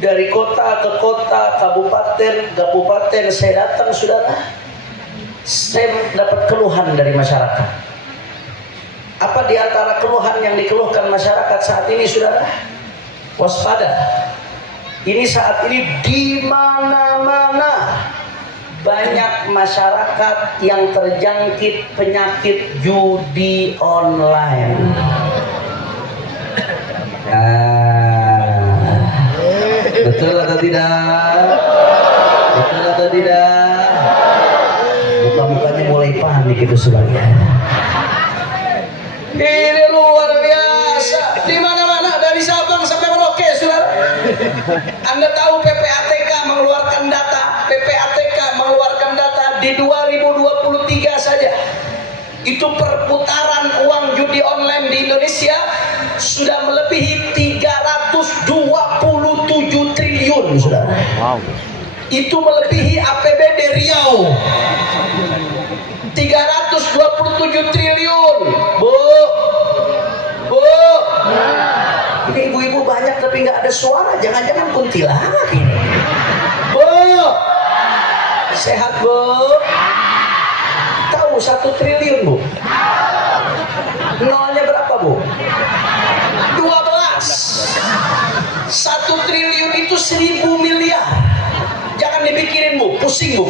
Dari kota ke kota, kabupaten saya datang, saudara. Saya dapat keluhan dari masyarakat. Apa di antara keluhan yang dikeluhkan masyarakat saat ini, saudara? Waspada. Ini saat ini di mana-mana banyak masyarakat yang terjangkit penyakit judi online. Betul atau tidak? Betul atau tidak? Muka-mukanya mulai panik itu sebagian. Ini luar biasa. Di mana-mana dari Sabang sampai Merauke, saudara. Anda tahu PPATK mengeluarkan data. PPATK mengeluarkan data di 2023 saja. Itu perputaran uang judi online di Indonesia sudah melebihi 327 triliun, saudara. Wow. Itu melebihi APBD Riau. 327 triliun. Bu. Ini ibu-ibu banyak tapi nggak ada suara. Jangan-jangan kuntilanak ini. Bu. Sehat, Bu? Tahu 1 triliun, Bu? Nolnya berapa, Bu? 12. 1 triliun itu 1000 miliar. Jangan dipikirin, Bu. Pusing, Bu.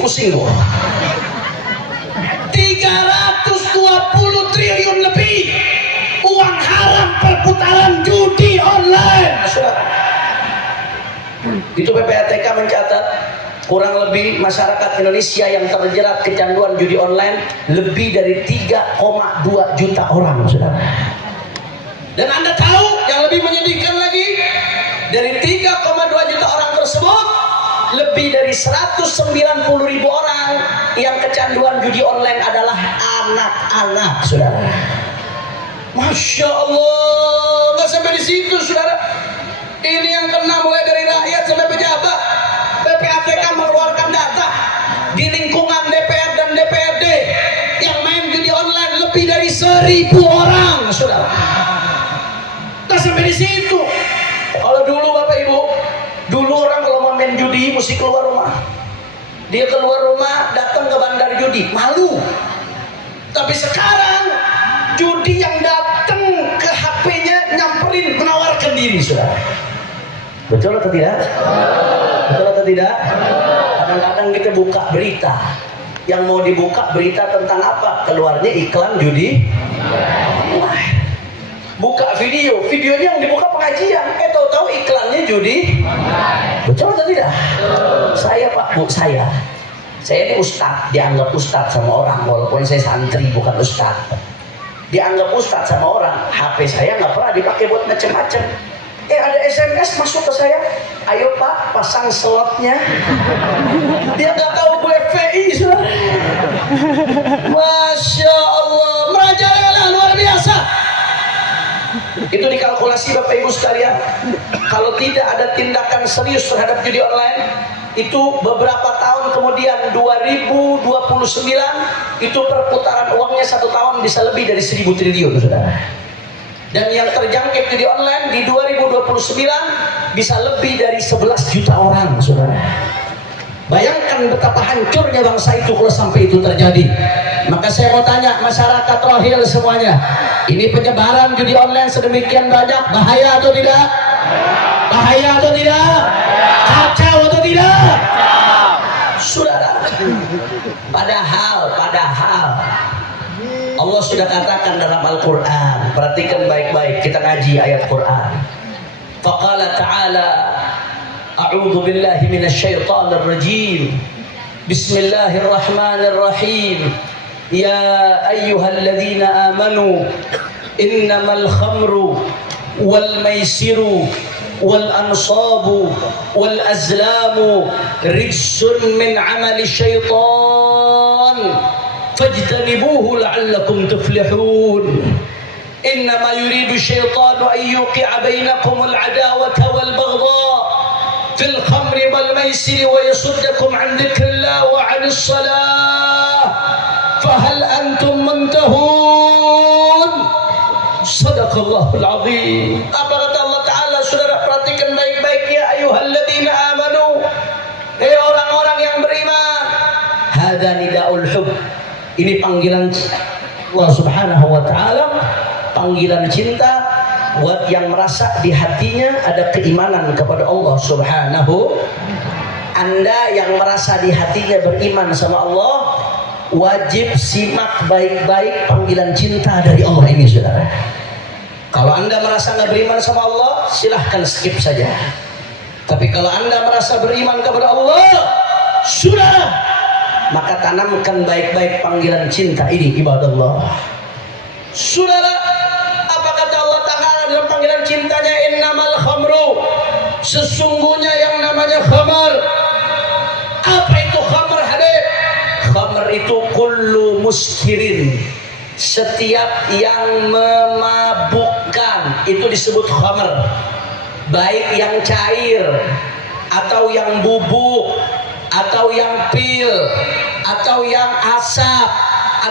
320 triliun lebih uang haram perputaran judi online, saudara. Itu PPATK mencatat kurang lebih masyarakat Indonesia yang terjerat kecanduan judi online lebih dari 3,2 juta orang, saudara. Dan Anda tahu yang lebih menyedihkan lagi, dari 3,2 juta orang tersebut lebih dari 190.000 orang yang kecanduan judi online adalah anak-anak, saudara. Masya Allah, nggak sampai di situ, saudara. Ini yang kena mulai dari rakyat sampai pejabat. PPATK mengeluarkan data di lingkungan DPR dan DPRD yang main judi online lebih dari 1.000 orang, saudara. Nggak sampai di situ. Kalau dulu Bapak Ibu, dulu orang kalau mau main judi mesti keluar rumah. Dia keluar rumah datang ke bandar judi, malu. Tapi sekarang judi yang datang ke HP-nya nyamperin, menawarkan diri, saudara. Betul atau tidak? Betul atau tidak? Kadang-kadang kita buka berita, yang mau dibuka berita tentang apa? Keluarnya iklan judi. Buka videonya yang dibuka pengajian, tahu-tahu iklannya judi. Betul atau tidak? Saya Pak Bu, saya ini ustadz, dianggap ustadz sama orang, walaupun saya santri bukan ustadz. Dianggap ustadz sama orang, HP saya nggak pernah dipakai buat macam-macam. Ada SMS masuk ke saya, ayo Pak pasang slotnya. Dia nggak tahu gue FPI, saudara. Masya Allah, merajalela luar biasa. Itu dikalkulasi Bapak Ibu sekalian. Kalau tidak ada tindakan serius terhadap judi online, itu beberapa tahun kemudian 2029 itu perputaran uangnya 1 tahun bisa lebih dari 1.000 triliun, saudara. Dan yang terjangkit judi online di 2029 bisa lebih dari 11 juta orang, saudara. Bayangkan betapa hancurnya bangsa itu kalau sampai itu terjadi. Maka saya mau tanya masyarakat Rohil semuanya, ini penyebaran judi online sedemikian banyak, bahaya atau tidak? Bahaya atau tidak? Kacau atau tidak? Saudara, padahal Allah sudah katakan dalam Al-Quran, perhatikan baik-baik, kita ngaji ayat Quran. Faqala ta'ala, a'udhu billahi minasyaitanir rajim, bismillahirrahmanirrahim, ya ayyuhalladzina amanu, innamal khamru wal maisiru wal ansabu wal azlamu rijsun min amali syaitan fajtanibuhu la'allakum tuflihun. Innama yuridu syaitanu an yuqi'a bainakumul adawata wal baghdha fil khamri wal maisiri wa yasuddakum an dzikrillah wa 'anis shalah fahal antum muntahun. Sadaqallahul azim. Apa kata Allah Ta'ala? Saudara perhatikan baik-baik, ya ayyuhalladzina amanu, orang-orang yang beriman. Hada nidaul hub. Ini panggilan Allah Subhanahu wa Ta'ala, panggilan cinta buat yang merasa di hatinya ada keimanan kepada Allah Subhanahu. Anda yang merasa di hatinya beriman sama Allah, wajib simak baik-baik panggilan cinta dari Allah ini, saudara. Kalau Anda merasa nggak beriman sama Allah, silahkan skip saja. Tapi kalau Anda merasa beriman kepada Allah, sudah, maka tanamkan baik-baik panggilan cinta ini, ibadallah. Saudara, apa kata Allah Ta'ala dalam panggilan cintanya? Innamal khamru, sesungguhnya yang namanya khamar. Apa itu khamar, hadir? Khamar itu kullu muskirin, setiap yang memabukkan itu disebut khamar. Baik yang cair atau yang bubuk atau yang pil atau yang asap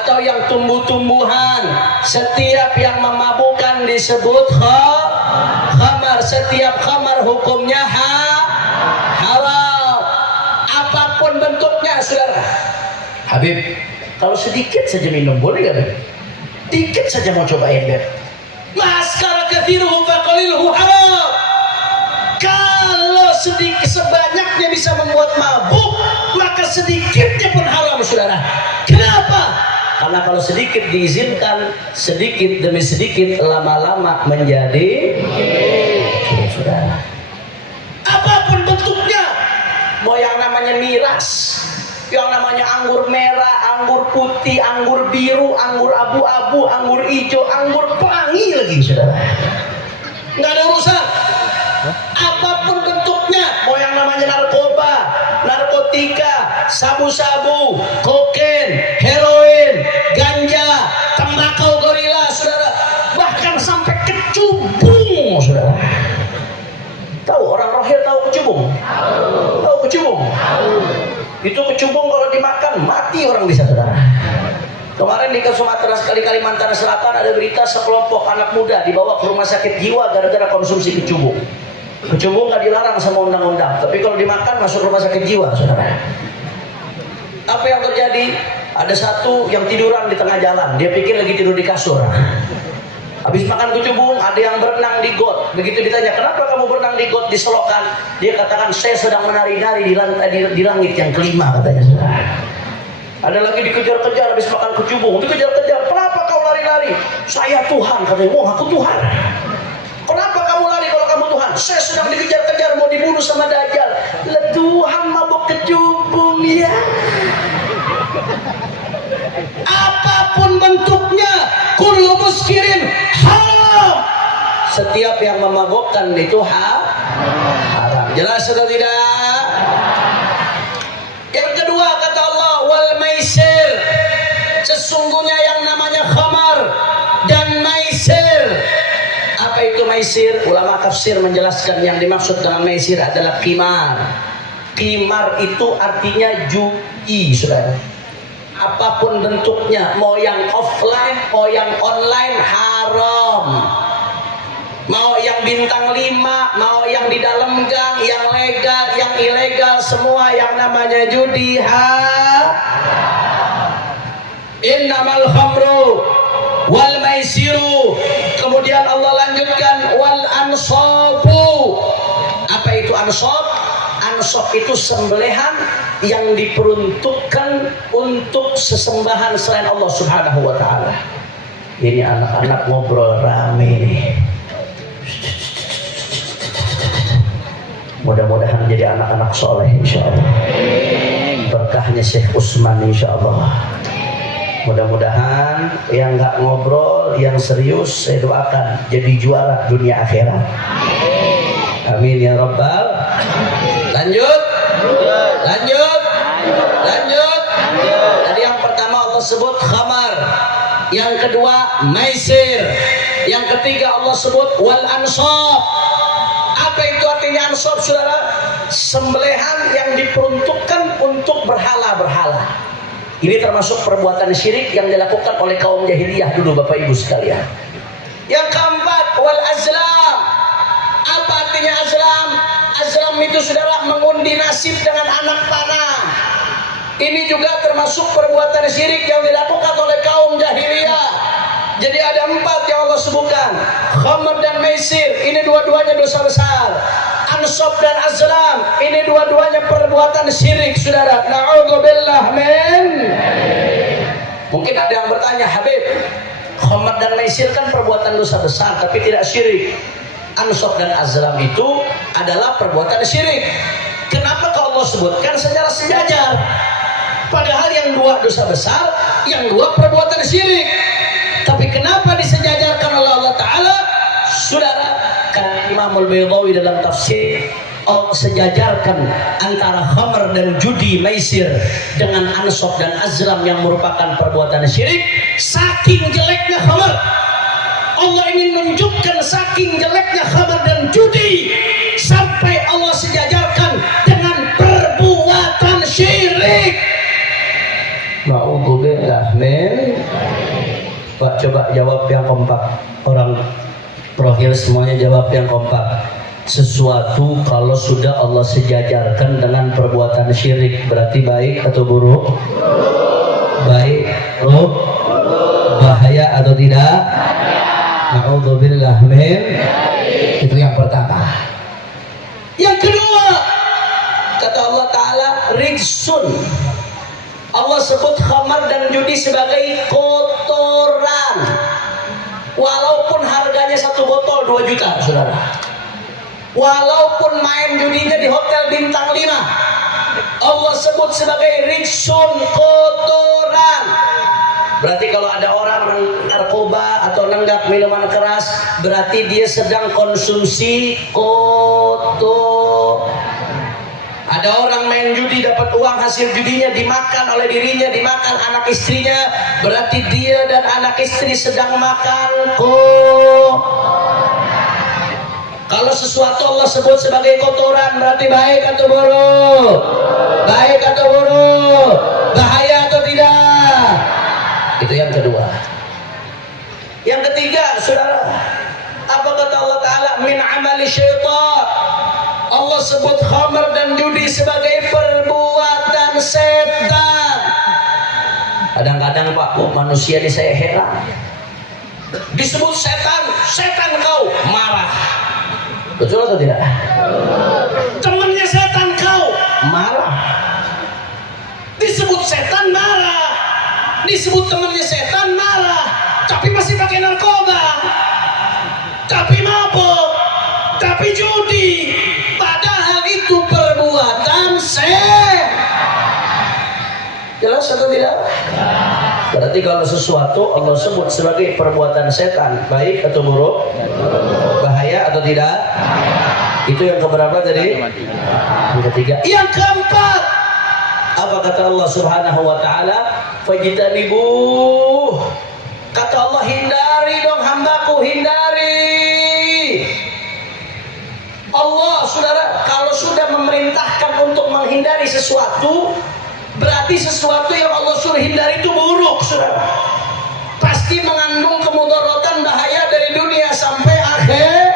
atau yang tumbuh-tumbuhan, setiap yang memabukkan disebut khamar. Setiap khamar hukumnya haram, apapun bentuknya, saudara. Habib, kalau sedikit saja minum boleh gak, Beb? Dikit saja mau cobain, Beb. Maskara kathiruhu faqaliluhu haram. Kalau sedikit sebanyaknya bisa membuat mabuk, maka sedikitnya pun haram, saudara. Kenapa? Karena kalau sedikit diizinkan, sedikit demi sedikit lama-lama menjadi saudara. Apapun bentuknya, mau yang namanya miras, yang namanya anggur merah, anggur putih, anggur biru, anggur abu-abu, anggur hijau, anggur pelangi lagi, saudara. Nggak ada urusan. Apapun bentuknya, mau yang namanya narkoba, narkotika, sabu-sabu, kokain, heroin, ganja, tembakau gorila, saudara. Bahkan sampai kecubung, saudara. Tahu orang rohir tahu kecubung? Tahu kecubung? Itu kecubung kalau dimakan mati orang bisa, saudara. Kemarin di Sumatera, Kalimantan Selatan ada berita sekelompok anak muda dibawa ke rumah sakit jiwa gara-gara konsumsi kecubung. Kecubung nggak dilarang sama undang-undang, tapi kalau dimakan masuk rumah sakit jiwa, saudara. Apa yang terjadi? Ada satu yang tiduran di tengah jalan, dia pikir lagi tidur di kasur. Habis makan kecubung, ada yang berenang di got. Begitu ditanya, kenapa kamu berenang di got, di selokan? Dia katakan, saya sedang menari-nari di langit yang kelima, katanya, saudara. Ada lagi dikejar-kejar habis makan kecubung, dikejar-kejar. Kenapa kau lari-lari? Saya Tuhan, katanya. Wah, aku Tuhan. Kenapa kamu lari kalau kamu Tuhan? Saya sedang dikejar-kejar mau dibunuh sama Dajjal. Lah Tuhan mabuk kecubung, ya. Apapun bentuknya, kullu muskirin haram. Setiap yang memabukkan itu haram. Jelas atau tidak? Yang kedua kata Allah, wal maisir, sesungguhnya yang namanya khamar dan maisir. Apa itu maisir? Ulama tafsir menjelaskan yang dimaksud dengan maisir adalah qimar. Qimar itu artinya judi, saudara. Apapun bentuknya, mau yang offline, mau yang online, haram. Mau yang bintang 5, mau yang di dalam gang, yang legal, yang ilegal, semua yang namanya judi innamal khamru wal maisiru. Kemudian Allah lanjutkan wal ansabu. Apa itu ansab? Ansab itu sembelihan yang diperuntukkan untuk sesembahan selain Allah Subhanahu wa Ta'ala. Ini anak-anak ngobrol rame nih. Mudah-mudahan jadi anak-anak soleh, insyaallah. Berkahnya Syekh Utsman, insyaallah. Mudah-mudahan yang nggak ngobrol, yang serius, saya doakan jadi juara dunia akhirat. Amin ya rabbal. Lanjut. Tadi yang pertama Allah sebut khamar, yang kedua maisir, Yang ketiga Allah sebut wal ansab. Apa itu artinya ansab, saudara? Sembelihan yang diperuntukkan untuk berhala-berhala. Ini termasuk perbuatan syirik yang dilakukan oleh kaum jahiliyah dulu, Bapak Ibu sekalian. Yang keempat wal azlam. Apa artinya azlam? Azlam itu, saudara, mengundi nasib dengan anak panah. Ini juga termasuk perbuatan syirik yang dilakukan oleh kaum jahiliyah. Jadi ada 4 yang Allah sebutkan. Khamr dan maisir, ini dua-duanya dosa besar. Ansab dan azlam, ini dua-duanya perbuatan syirik, saudara. Na'udzubillah min. Mungkin ada yang bertanya, Habib, khamr dan maisir kan perbuatan dosa besar tapi tidak syirik. Ansab dan azlam itu adalah perbuatan syirik. Kenapa kalau Allah sebutkan secara sejajar? Padahal yang dua dosa besar, yang dua perbuatan syirik. Tapi kenapa disejajarkan oleh Allah Ta'ala? Saudara, kan Imamul Baydawi dalam tafsir sejajarkan antara khamr dan judi maisir dengan ansab dan azlam yang merupakan perbuatan syirik. Saking jeleknya khamr, Allah ingin menunjukkan saking jeleknya khamr dan judi sampai Allah sejajarkan dengan perbuatan syirik. Na'udzubillah min. Pak, coba jawab yang kompak. Orang terakhir semuanya jawab yang kompak. Sesuatu kalau sudah Allah sejajarkan dengan perbuatan syirik berarti baik atau buruk? Baik, buruk, bahaya atau tidak? Na'udzubillah min. Itu yang pertama. Yang kedua, kata Allah Ta'ala, rijsun. Allah sebut khamar dan judi sebagai kotoran. Walaupun harganya 1 botol 2 juta, saudara. Walaupun main judinya di hotel bintang 5, Allah sebut sebagai rijsun, kotoran. Berarti kalau ada orang narkoba atau nenggak minuman keras, berarti dia sedang konsumsi kotor. Ada orang main judi, dapat uang hasil judinya dimakan oleh dirinya, dimakan anak istrinya, berarti dia dan anak istri sedang makan Kalau sesuatu Allah sebut sebagai kotoran, berarti baik atau buruk? Baik atau buruk? Bahaya atau tidak? Itu yang kedua. Yang ketiga, saudara, apa kata Allah Ta'ala? Min amali syaitan. Allah sebut khamr dan judi sebagai perbuatan setan. Kadang-kadang Pak, manusia ini saya heran. Disebut setan, setan kau, marah. Betul atau tidak? Temannya setan kau, marah. Disebut setan, marah. Disebut temannya setan, marah. Tapi masih pakai narkoba, tapi mabuk, tapi judi. Padahal itu perbuatan setan. Jelas atau tidak? Berarti kalau sesuatu Allah sebut sebagai perbuatan setan, baik atau buruk? Bahaya atau tidak? Itu yang keberapa tadi? Yang ketiga. Yang keempat, apa kata Allah Subhanahu wa Ta'ala? Fajtanibuh. Kata Allah, hindari dong hambaku, hindari. Allah, saudara, kalau sudah memerintahkan untuk menghindari sesuatu, berarti sesuatu yang Allah suruh hindari itu buruk, saudara. Pasti mengandung kemudaratan, bahaya dari dunia sampai akhirat.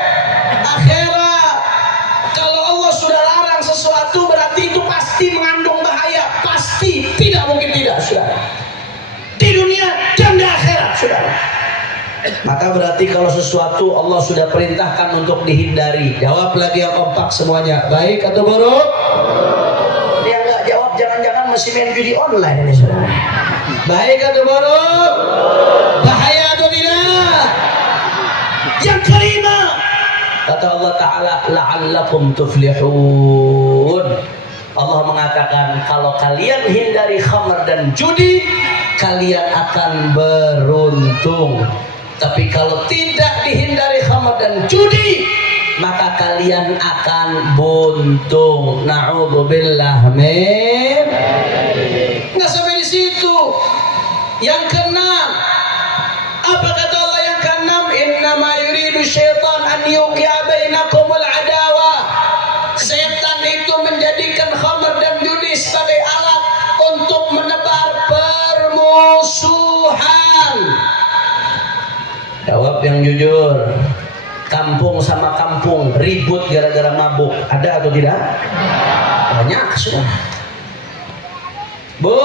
Kalau Allah sudah larang sesuatu, berarti itu pasti mengandung bahaya. Pasti, tidak mungkin tidak, saudara. Di dunia dan di akhirat, saudara. Maka berarti kalau sesuatu Allah sudah perintahkan untuk dihindari. Jawab lagi yang kompak semuanya. Baik atau buruk? Dia nggak jawab, jangan-jangan masih main judi online ini, saudara. Baik atau buruk? Bahaya atau tidak? Yang kelima, kata Allah Ta'ala, la'allakum tuflihun. Allah mengatakan kalau kalian hindari khamr dan judi, kalian akan beruntung. Tapi kalau tidak dihindari khamr dan judi, maka kalian akan buntung. Na'udzubillah min. Nggak sampai di situ. Yang keenam, apa kata Allah yang keenam? Innama Jawab yang jujur. Kampung sama kampung ribut gara-gara mabuk, ada atau tidak? Banyak sudah. Bu,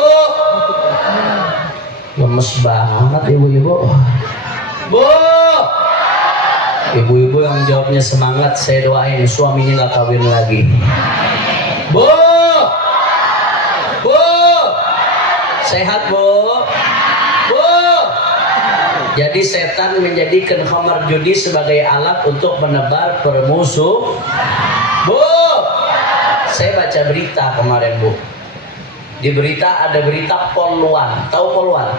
lemes banget ibu-ibu. Bu, ibu-ibu yang jawabnya semangat, saya doain suaminya nggak kawin lagi. Bu, bu, sehat bu. Jadi setan menjadikan khamar judi sebagai alat untuk menebar permusuh. Bu, saya baca berita kemarin bu. Di berita ada berita Poluan. Tahu Poluan?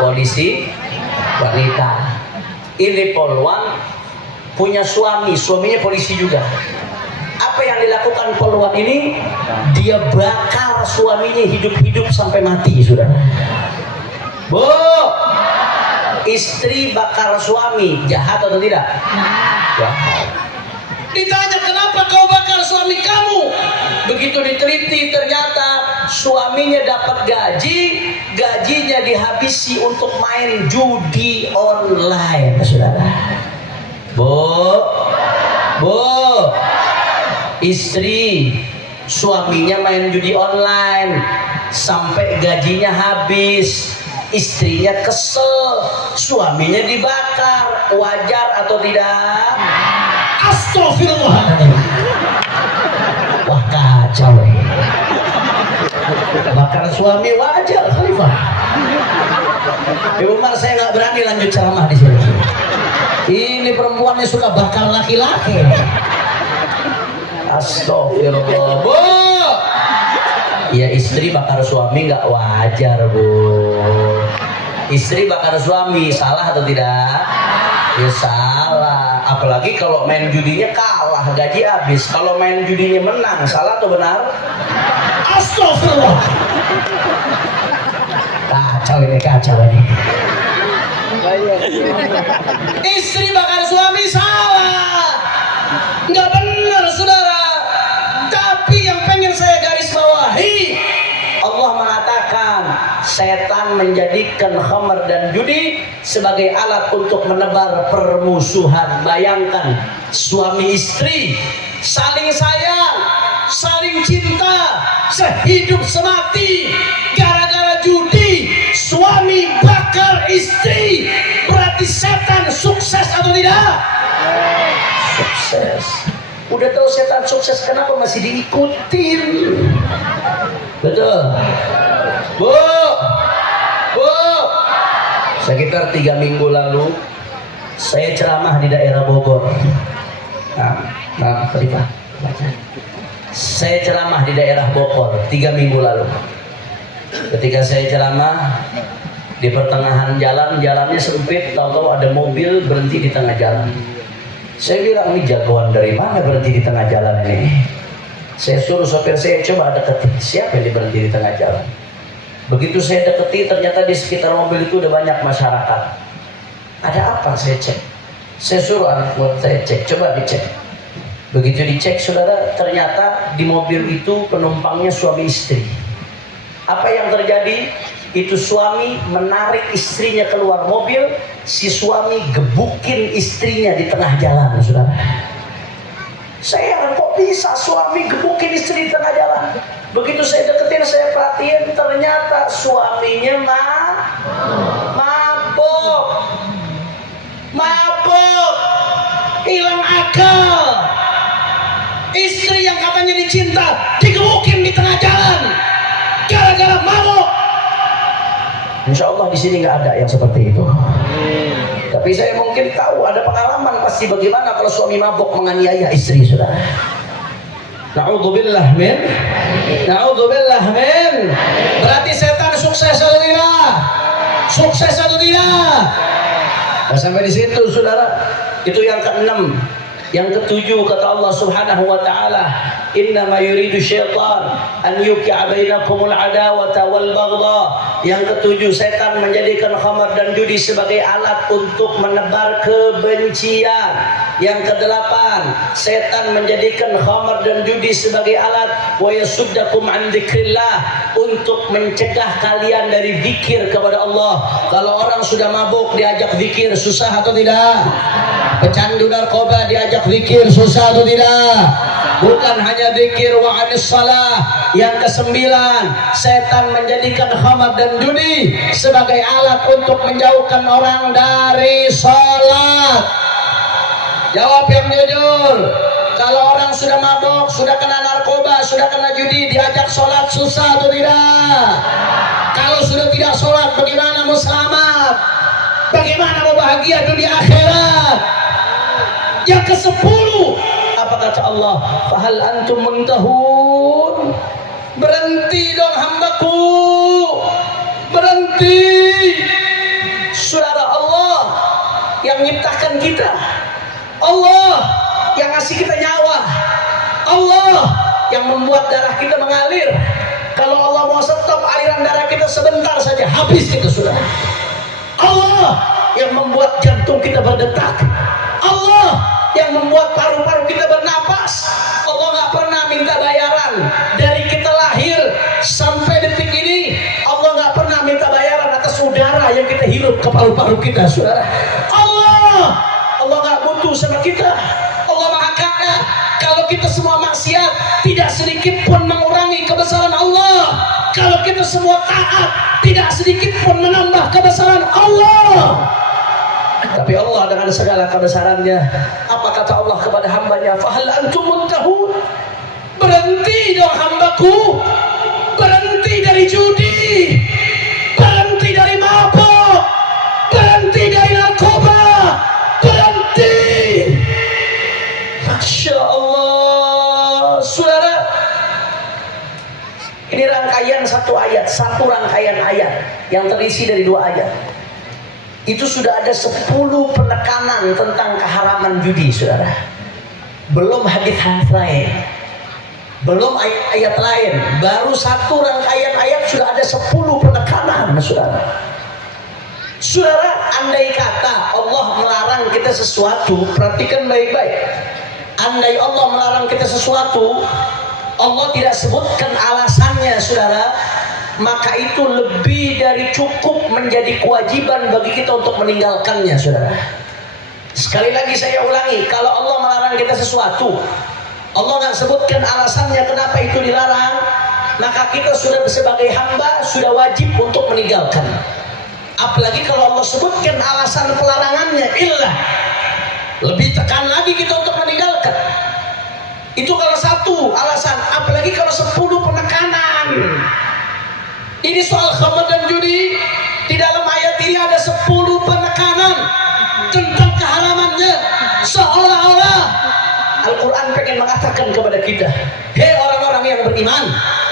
Polisi wanita. Ini Poluan punya suami, suaminya polisi juga. Apa yang dilakukan Poluan ini? Dia bakar suaminya hidup-hidup sampai mati, saudara. Bu, istri bakar suami, jahat atau tidak? Jahat. Ditanya, kenapa kau bakar suami kamu? Begitu diteliti, ternyata suaminya dapat gaji, gajinya dihabisi untuk main judi online, saudara. Bu, istri suaminya main judi online sampai gajinya habis. Istrinya kesel, suaminya dibakar, wajar atau tidak? Astagfirullahaladzim. Wah kacau. Bakar suami wajar, Khalifah. Ibu Umar, saya nggak berani lanjut ceramah di sini. Ini perempuannya suka bakar laki-laki. Astagfirullah. Bu, ya istri bakar suami nggak wajar bu. Istri bakar suami salah atau tidak? Ya salah. Apalagi kalau main judinya kalah, gaji habis. Kalau main judinya menang, salah atau benar? Astagfirullah. Kacau ini, kacau ini. Istri bakar suami salah, nggak benar saudara. Tapi yang pengen saya garis bawahi, Allah mengatakan setan menjadikan khamar dan judi sebagai alat untuk menebar permusuhan. Bayangkan suami istri saling sayang, saling cinta, sehidup semati, gara-gara judi suami bakar istri. Berarti setan sukses atau tidak? Sukses. Udah tahu setan sukses, kenapa masih diikutin? Betul. Bu, sekitar 3 minggu lalu saya ceramah di daerah Bogor. Khalifah, baca. Saya ceramah di daerah Bogor 3 minggu lalu. Ketika saya ceramah di pertengahan jalan, jalannya sempit, tahu-tahu ada mobil berhenti di tengah jalan. Saya bilang, ini jagoan dari mana berhenti di tengah jalan ini? Saya suruh sopir saya, coba deketi, siapa yang berhenti di tengah jalan? Begitu saya deketi, ternyata di sekitar mobil itu udah banyak masyarakat. Ada apa? Saya cek. Saya suruh anak buat saya cek, coba dicek. Begitu dicek, saudara, ternyata di mobil itu penumpangnya suami istri. Apa yang terjadi? Itu suami menarik istrinya keluar mobil, si suami gebukin istrinya di tengah jalan, saudara. Saya kok bisa suami gebukin istri di tengah jalan? Begitu saya deketin, saya perhatiin, ternyata suaminya mabuk, hilang akal. Istri yang katanya dicinta digebukin di tengah jalan gara-gara mabuk. Insya Allah di sini nggak ada yang seperti itu. Tapi saya mungkin tahu, ada pengalaman pasti bagaimana kalau suami mabuk menganiaya istri, saudara. Na'udzubillah min. Berarti setan sukses atau tidak? Sukses atau tidak? Nah, sampai di situ, saudara. Itu yang ke-6. Yang ke-7 kata Allah Subhanahu wa taala, "Innama yuridu syaitan an yuqi'a bainakumul adawata wal baghdha." Yang ke-7, setan menjadikan khamar dan judi sebagai alat untuk menebar kebencian. Yang kedelapan, setan menjadikan khamar dan judi sebagai alat wa yasuddakum an dzikrillah, untuk mencegah kalian dari zikir kepada Allah. Kalau orang sudah mabuk diajak zikir susah atau tidak? Pecandu narkoba diajak zikir susah atau tidak? Bukan hanya zikir, wa anis salah. Yang kesembilan, setan menjadikan khamar dan judi sebagai alat untuk menjauhkan orang dari salat. Jawab yang jujur. Kalau orang sudah mabuk, sudah kena narkoba, sudah kena judi, diajak sholat susah atau tidak? Kalau sudah tidak sholat, bagaimana mau selamat? Bagaimana mau bahagia dunia akhirat? Yang ke-10, apa kata Allah? Fahal antum muntahun? Berhenti dong hambaku, berhenti. Saudara, Allah yang menciptakan kita, Allah yang ngasih kita nyawa, Allah yang membuat darah kita mengalir. Kalau Allah mau stop aliran darah kita sebentar saja, habis kita sudah. Allah yang membuat jantung kita berdetak, Allah yang membuat paru-paru kita bernapas. Allah nggak pernah minta bayaran dari kita lahir sampai detik ini. Allah nggak pernah minta bayaran atas udara yang kita hirup ke paru-paru kita, saudara. Allah nggak butuh sama kita. Allah Maha Kaya. Kalau kita semua maksiat, tidak sedikit pun mengurangi kebesaran Allah. Kalau kita semua taat, tidak sedikit pun menambah kebesaran Allah. Tapi Allah dengan segala kebesarannya, apa kata Allah kepada hambanya? Fahal antum muntahun? Berhenti dong hambaku, berhenti dari judi, berhenti dari mabuk, berhenti dari narkoba, berhenti. Masya Allah, saudara. Ini rangkaian satu ayat, satu rangkaian ayat yang terisi dari 2 ayat. Itu sudah ada 10 penekanan tentang keharaman judi, saudara. Belum hadis-hadis lain, belum ayat-ayat lain, baru satu rangkaian ayat sudah ada 10 penekanan, saudara. Saudara, andai kata Allah melarang kita sesuatu, perhatikan baik-baik. Andai Allah melarang kita sesuatu, Allah tidak sebutkan alasannya, saudara, maka itu lebih dari cukup menjadi kewajiban bagi kita untuk meninggalkannya, saudara. Sekali lagi saya ulangi, kalau Allah melarang kita sesuatu, Allah nggak sebutkan alasannya kenapa itu dilarang, maka kita sudah sebagai hamba sudah wajib untuk meninggalkan. Apalagi kalau Allah sebutkan alasan pelarangannya, illah, lebih tekan lagi kita untuk meninggalkan. Itu kalau satu alasan, apalagi kalau 10 penekanan. Ini soal khamar dan judi. Di dalam ayat ini ada 10 penekanan tentang keharamannya. Seolah-olah Al-Quran pengen mengatakan kepada kita, hei orang-orang yang beriman,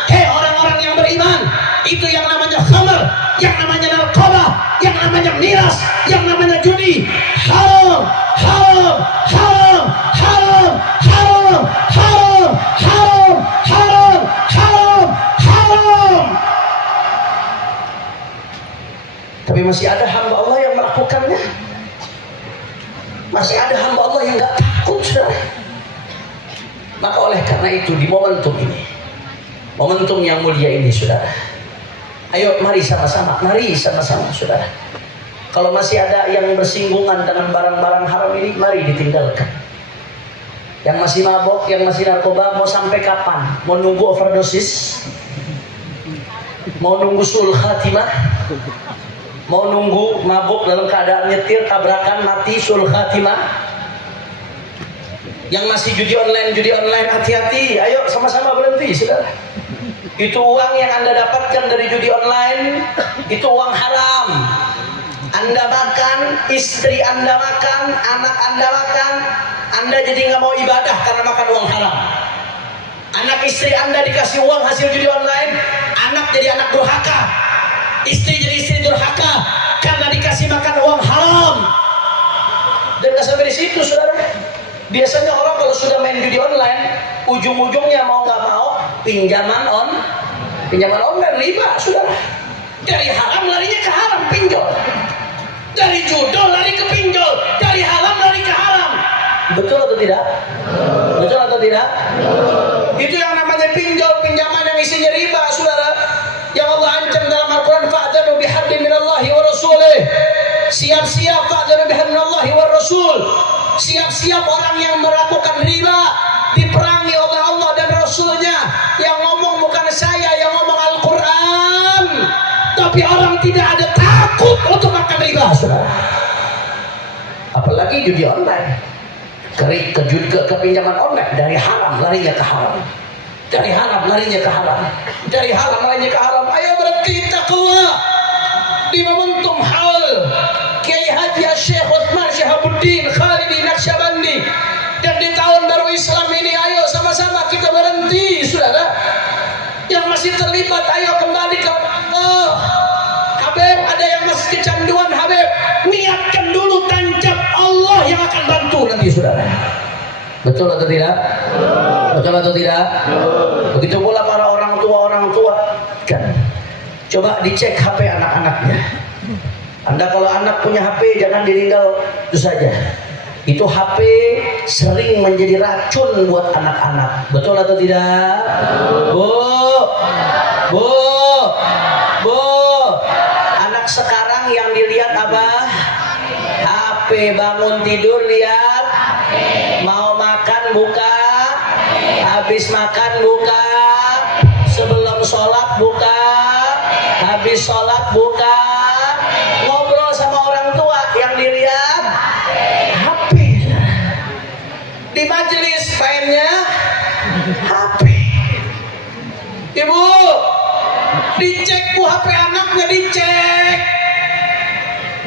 hei orang-orang yang beriman, itu yang namanya khamar, yang namanya narkoba, yang namanya miras, yang namanya judi, haram, haram, haram, haram, haram, haram, haram, haram, haram, haram. Tapi masih ada hamba Allah yang melakukannya. Masih ada hamba Allah yang gak takut, saudara. Maka oleh karena itu di momentum ini, momentum yang mulia ini, saudara, ayo mari sama-sama, saudara. Kalau masih ada yang bersinggungan dengan barang-barang haram ini, mari ditinggalkan. Yang masih mabok, yang masih narkoba, mau sampai kapan? Mau nunggu overdosis? Mau nunggu sul khatimah? Mau nunggu mabuk dalam keadaan nyetir, tabrakan, mati, sul khatimah? Yang masih judi online, hati-hati. Ayo sama-sama berhenti, saudara. Itu uang yang Anda dapatkan dari judi online, itu uang haram. Anda makan, istri Anda makan, anak Anda makan, Anda jadi nggak mau ibadah karena makan uang haram. Anak istri Anda dikasih uang hasil judi online, anak jadi anak durhaka, istri jadi istri durhaka karena dikasih makan uang haram. Dan nggak sampai di situ, saudara. Biasanya orang kalau sudah main judi online, ujung-ujungnya mau nggak mau pinjaman online, riba, saudara. Dari haram larinya ke haram, pinjol. Dari judul lari ke pinjol, dari haram lari ke haram. betul atau tidak? Betul atau tidak? Itu yang namanya pinjaman yang isinya riba, saudara. Yang Allah ancam dalam Al-Quran, fa'adhanu biharbin minallahi wa rasulih. Siap-siap fa'adhanu biharbin minallahi wa rasul. Siap-siap orang yang melakukan riba diperangi oleh Allah dan Rasulnya. Yang ngomong bukan saya, yang ngomong Al-Quran. Tapi orang tidak ada takut untuk makan riba, saudara. Apalagi judi online, ke pinjaman online, dari haram larinya ke haram, dari haram larinya ke haram, dari haram larinya ke haram. Ayo berhenti, takwa di momentum haul Kiai Haji Syekh Utsman Syihabuddin Khalidi Naqsyabandi, dan di tahun baru Islam ini ayo sama-sama kita berhenti, saudara. Yang masih terlibat ayo kembali ke Allah. Habib, ada yang masih kecanduan, Habib, niatkan dulu, tancap Allah yang akan bantu nanti, saudara. Betul atau tidak? Betul atau tidak? Begitu pula para orang tua kan. Coba dicek HP anak-anaknya. Anda kalau anak punya HP jangan ditinggal itu saja. Itu HP sering menjadi racun buat anak-anak. Betul atau tidak? Bu, anak sekarang yang dilihat apa? HP. Bangun tidur lihat, mau makan buka, habis makan buka, sebelum sholat buka, habis sholat buka. Ngobrol sama orang tua yang dilihat HP. Di majelis mainnya HP. Ibu, dicek bu HP anaknya, dicek.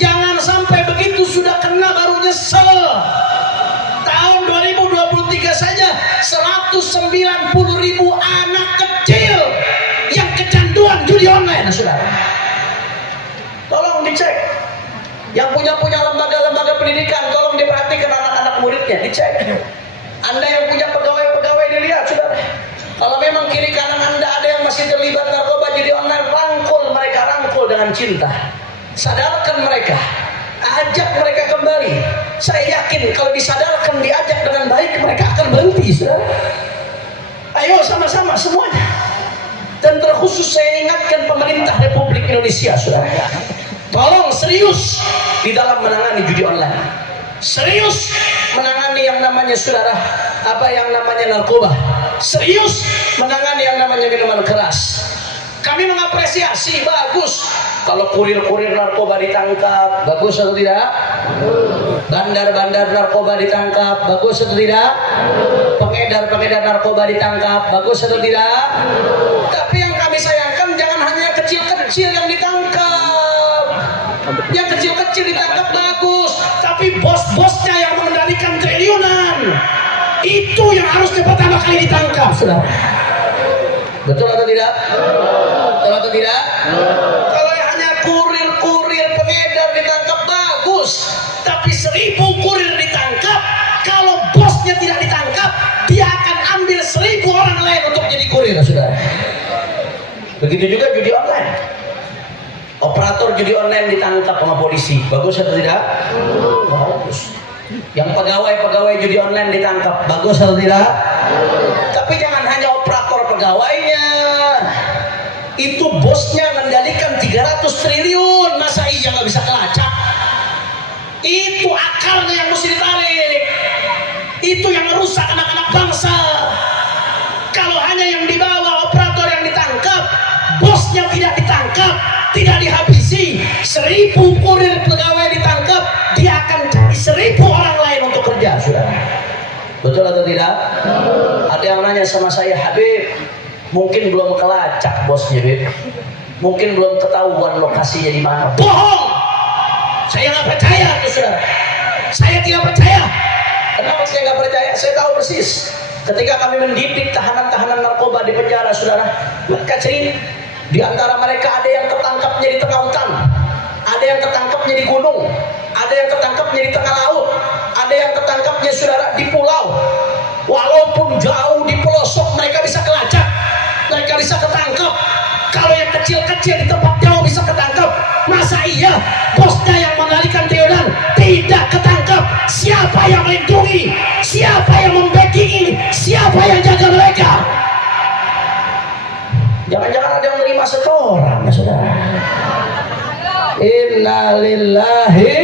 Jangan sampai begitu sudah kena baru nyesel. Tahun 2023 saja 190.000 anak kecil yang kecanduan judi online, saudara. Tolong dicek. Yang punya lembaga-lembaga pendidikan, tolong diperhatikan anak-anak muridnya, dicek. Anda yang punya pegawai-pegawai dilihat, saudara. Kalau memang kiri kanan Anda ada yang masih terlibat narkoba judi online, rangkul mereka, rangkul dengan cinta. Sadarkan mereka, ajak mereka kembali. Saya yakin kalau disadarkan, diajak dengan baik, mereka akan berhenti, saudara. Ayo sama-sama semuanya. Dan terkhusus saya ingatkan pemerintah Republik Indonesia, saudara. Tolong serius di dalam menangani judi online. Serius menangani yang namanya, saudara, apa yang namanya narkoba. Serius menangani yang namanya minuman keras. Kami mengapresiasi, bagus kalau kurir-kurir narkoba ditangkap, bagus atau tidak? Bandar-bandar narkoba ditangkap, bagus atau tidak? Pengedar-pengedar narkoba ditangkap, bagus atau tidak? Tapi yang kami sayangkan jangan hanya kecil-kecil yang ditangkap. Yang kecil-kecil ditangkap bagus, tapi bos-bosnya yang mengendalikan triliunan itu yang harusnya pertama kali ditangkap, saudara. Betul atau tidak? Betul atau tidak? Kalau hanya kurir-kurir pengedar ditangkap bagus, tapi 1000 kurir ditangkap, kalau bosnya tidak ditangkap, dia akan ambil 1000 orang lain untuk jadi kurir, saudara. Begitu juga judi online. Operator judi online ditangkap sama polisi, bagus atau tidak? Bagus. Yang pegawai judi online ditangkap, bagus atau tidak? Tapi jangan hanya operator pegawainya, itu bosnya mengendalikan 300 triliun, masa iya nggak bisa kelacak? Itu akalnya yang mesti ditarik, itu yang merusak anak-anak bangsa. Kalau hanya yang dibawa operator yang ditangkap, bosnya tidak ditangkap, tidak dihabisi, 1000 kurir pegawai ditangkap, dia akan cari 1000 orang lain untuk kerja, saudara. Betul atau tidak? Ada yang nanya sama saya, Habib, mungkin belum kelacak bosnya, Habib. Mungkin belum ketahuan lokasinya di mana. Bohong! Saya nggak percaya, saudara. Saya tidak percaya. Kenapa saya nggak percaya? Saya tahu persis. Ketika kami mendidik tahanan-tahanan narkoba di penjara, saudara, mereka cerita, di antara mereka ada yang ketangkapnya di tengah hutan, ada yang ketangkapnya di gunung, ada yang ketangkapnya di tengah laut, ada yang ketangkapnya, saudara, di pulau. Walaupun jauh di pelosok mereka bisa kelacak, mereka bisa ketangkap. Kalau yang kecil-kecil di tempat jauh bisa ketangkap, masa iya bosnya yang mengendalikan triliunan tidak ketangkap? Siapa yang melindungi lillahi.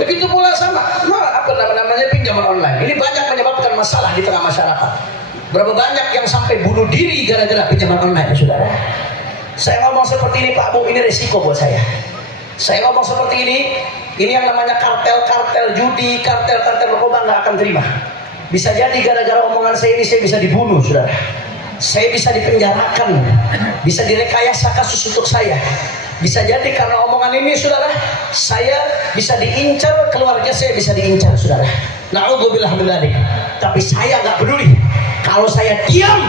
Begitu pula sama namanya pinjaman online. Ini banyak menyebabkan masalah di tengah masyarakat. Berapa banyak yang sampai bunuh diri gara-gara pinjaman online, saudara. Saya ngomong seperti ini Pak Bu, ini resiko buat saya. Saya ngomong seperti ini yang namanya kartel-kartel judi, kartel-kartel narkoba nggak akan terima. Bisa jadi gara-gara omongan saya ini saya bisa dibunuh, saudara. Saya bisa dipenjarakan, bisa direkayasa kasus untuk saya. Bisa jadi karena omongan ini, saudara, saya bisa diincar, keluarga saya bisa diincar, saudara. Na'udzubillah min dzalik. Tapi saya nggak peduli. Kalau saya diam,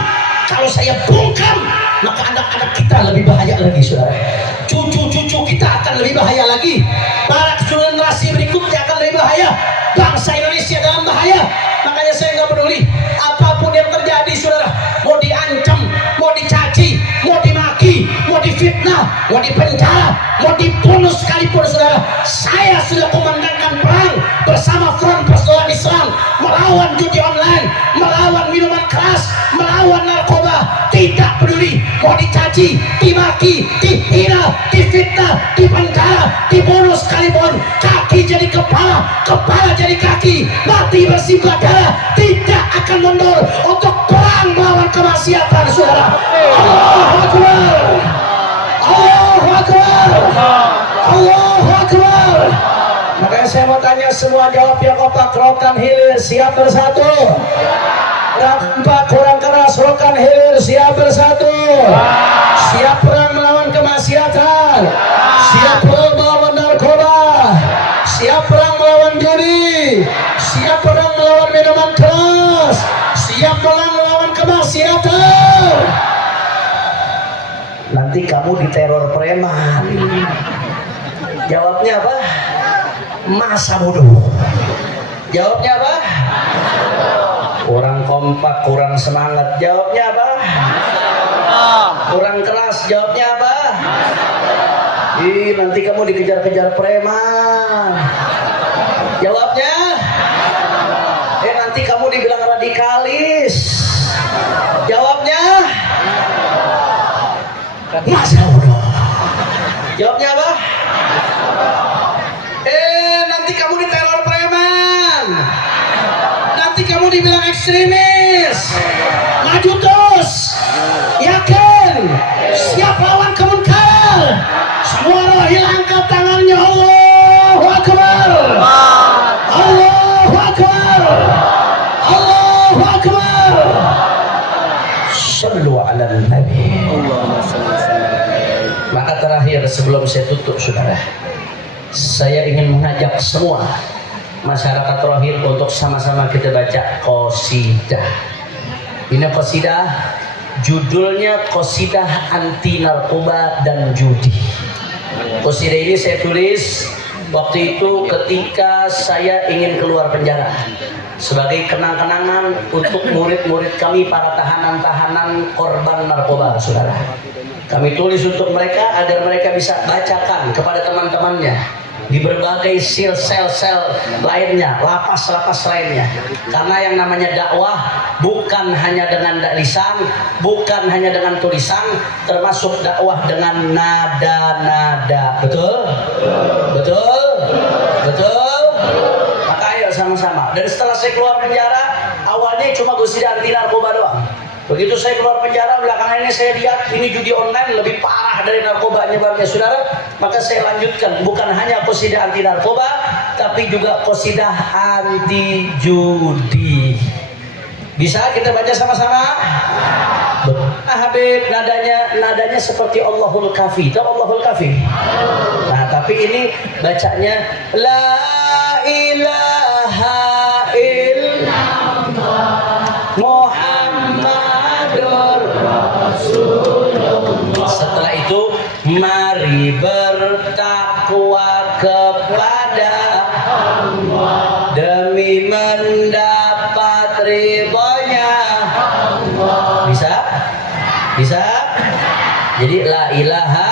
kalau saya bungkam, maka anak-anak kita lebih bahaya lagi, saudara. Cucu-cucu kita akan lebih bahaya lagi. Para generasi berikutnya akan lebih bahaya. Bangsa Indonesia dalam bahaya. Makanya saya nggak peduli apapun yang terjadi, saudara. Mau diancam, mau dicaci, mau dimaki, mau difitnah, mau dipenjara, mau dibunuh sekalipun, saudara. Saya sudah komandankan perang bersama Front Persatuan Islam melawan judi online, melawan minuman keras, melawan narkoba. Tidak peduli mau dicaci, dimaki, dihina, difitnah, dipenjara, dibunuh sekalipun. Kaki jadi kepala, kepala jadi kaki, mati bersimbah darah. Tidak akan mundur untuk perang melawan kemaksiatan, saudara. Allahu Akbar, Allahu Akbar, Allahu Akbar. Makanya saya mau tanya semua, jawab yang kotak rokan hilir, siap bersatu. Nampak kurang keras, rokan hilir, siap bersatu. Siap perang melawan kemaksiatan, siap perang melawan narkoba, siap perang melawan judi, siap perang melawan minuman keras, siap perang melawan kemaksiatan. Nanti kamu diteror preman. Jawabnya apa? Masa bodoh. Jawabnya apa? Kurang kompak, kurang semangat. Jawabnya apa? Kurang keras. Jawabnya apa? Nanti kamu dikejar-kejar preman. Jawabnya? Nanti kamu dibilang radikalis. Jawabnya? Masa bodoh. Jawabnya apa? Nanti kamu diteror preman. Nanti kamu dibilang ekstremis. Maju terus. Yakin. Siap lawan kemunkaran. Semua rohil angkat tangannya. Allahu Akbar. Allahu Akbar. Allahu Akbar. Sallu ala Nabi. Maka terakhir sebelum saya tutup, saudara, saya ingin mengajak semua masyarakat rohil untuk sama-sama kita baca qasidah. Ini qasidah, judulnya qasidah anti narkoba dan judi. Qasidah ini saya tulis waktu itu ketika saya ingin keluar penjara, sebagai kenang-kenangan untuk murid-murid kami, para tahanan-tahanan korban narkoba, saudara. Kami tulis untuk mereka agar mereka bisa bacakan kepada teman-temannya di berbagai sel-sel lainnya, lapas-lapas lainnya. Karena yang namanya dakwah bukan hanya dengan lisan, bukan hanya dengan tulisan, termasuk dakwah dengan nada-nada. Betul? Betul? Betul? Maka ayo sama-sama. Dan setelah saya keluar penjara, awalnya cuma qasidah anti narkoba doang. Begitu saya keluar penjara, belakangan ini saya lihat ini judi online lebih parah dari narkoba nyebarnya, saudara. Maka saya lanjutkan, bukan hanya qasidah anti narkoba, tapi juga qasidah anti judi. Bisa kita baca sama-sama? Habib, nadanya seperti Allahul Kafi. Tahu Allahul Kafi? Nah, tapi ini bacanya la ilaha illallah Muhammadur Rasulullah. Setelah itu mari bertakwa kepada Allah demi mendapat ridhonya Allah. Bisa? Jadi la ilaha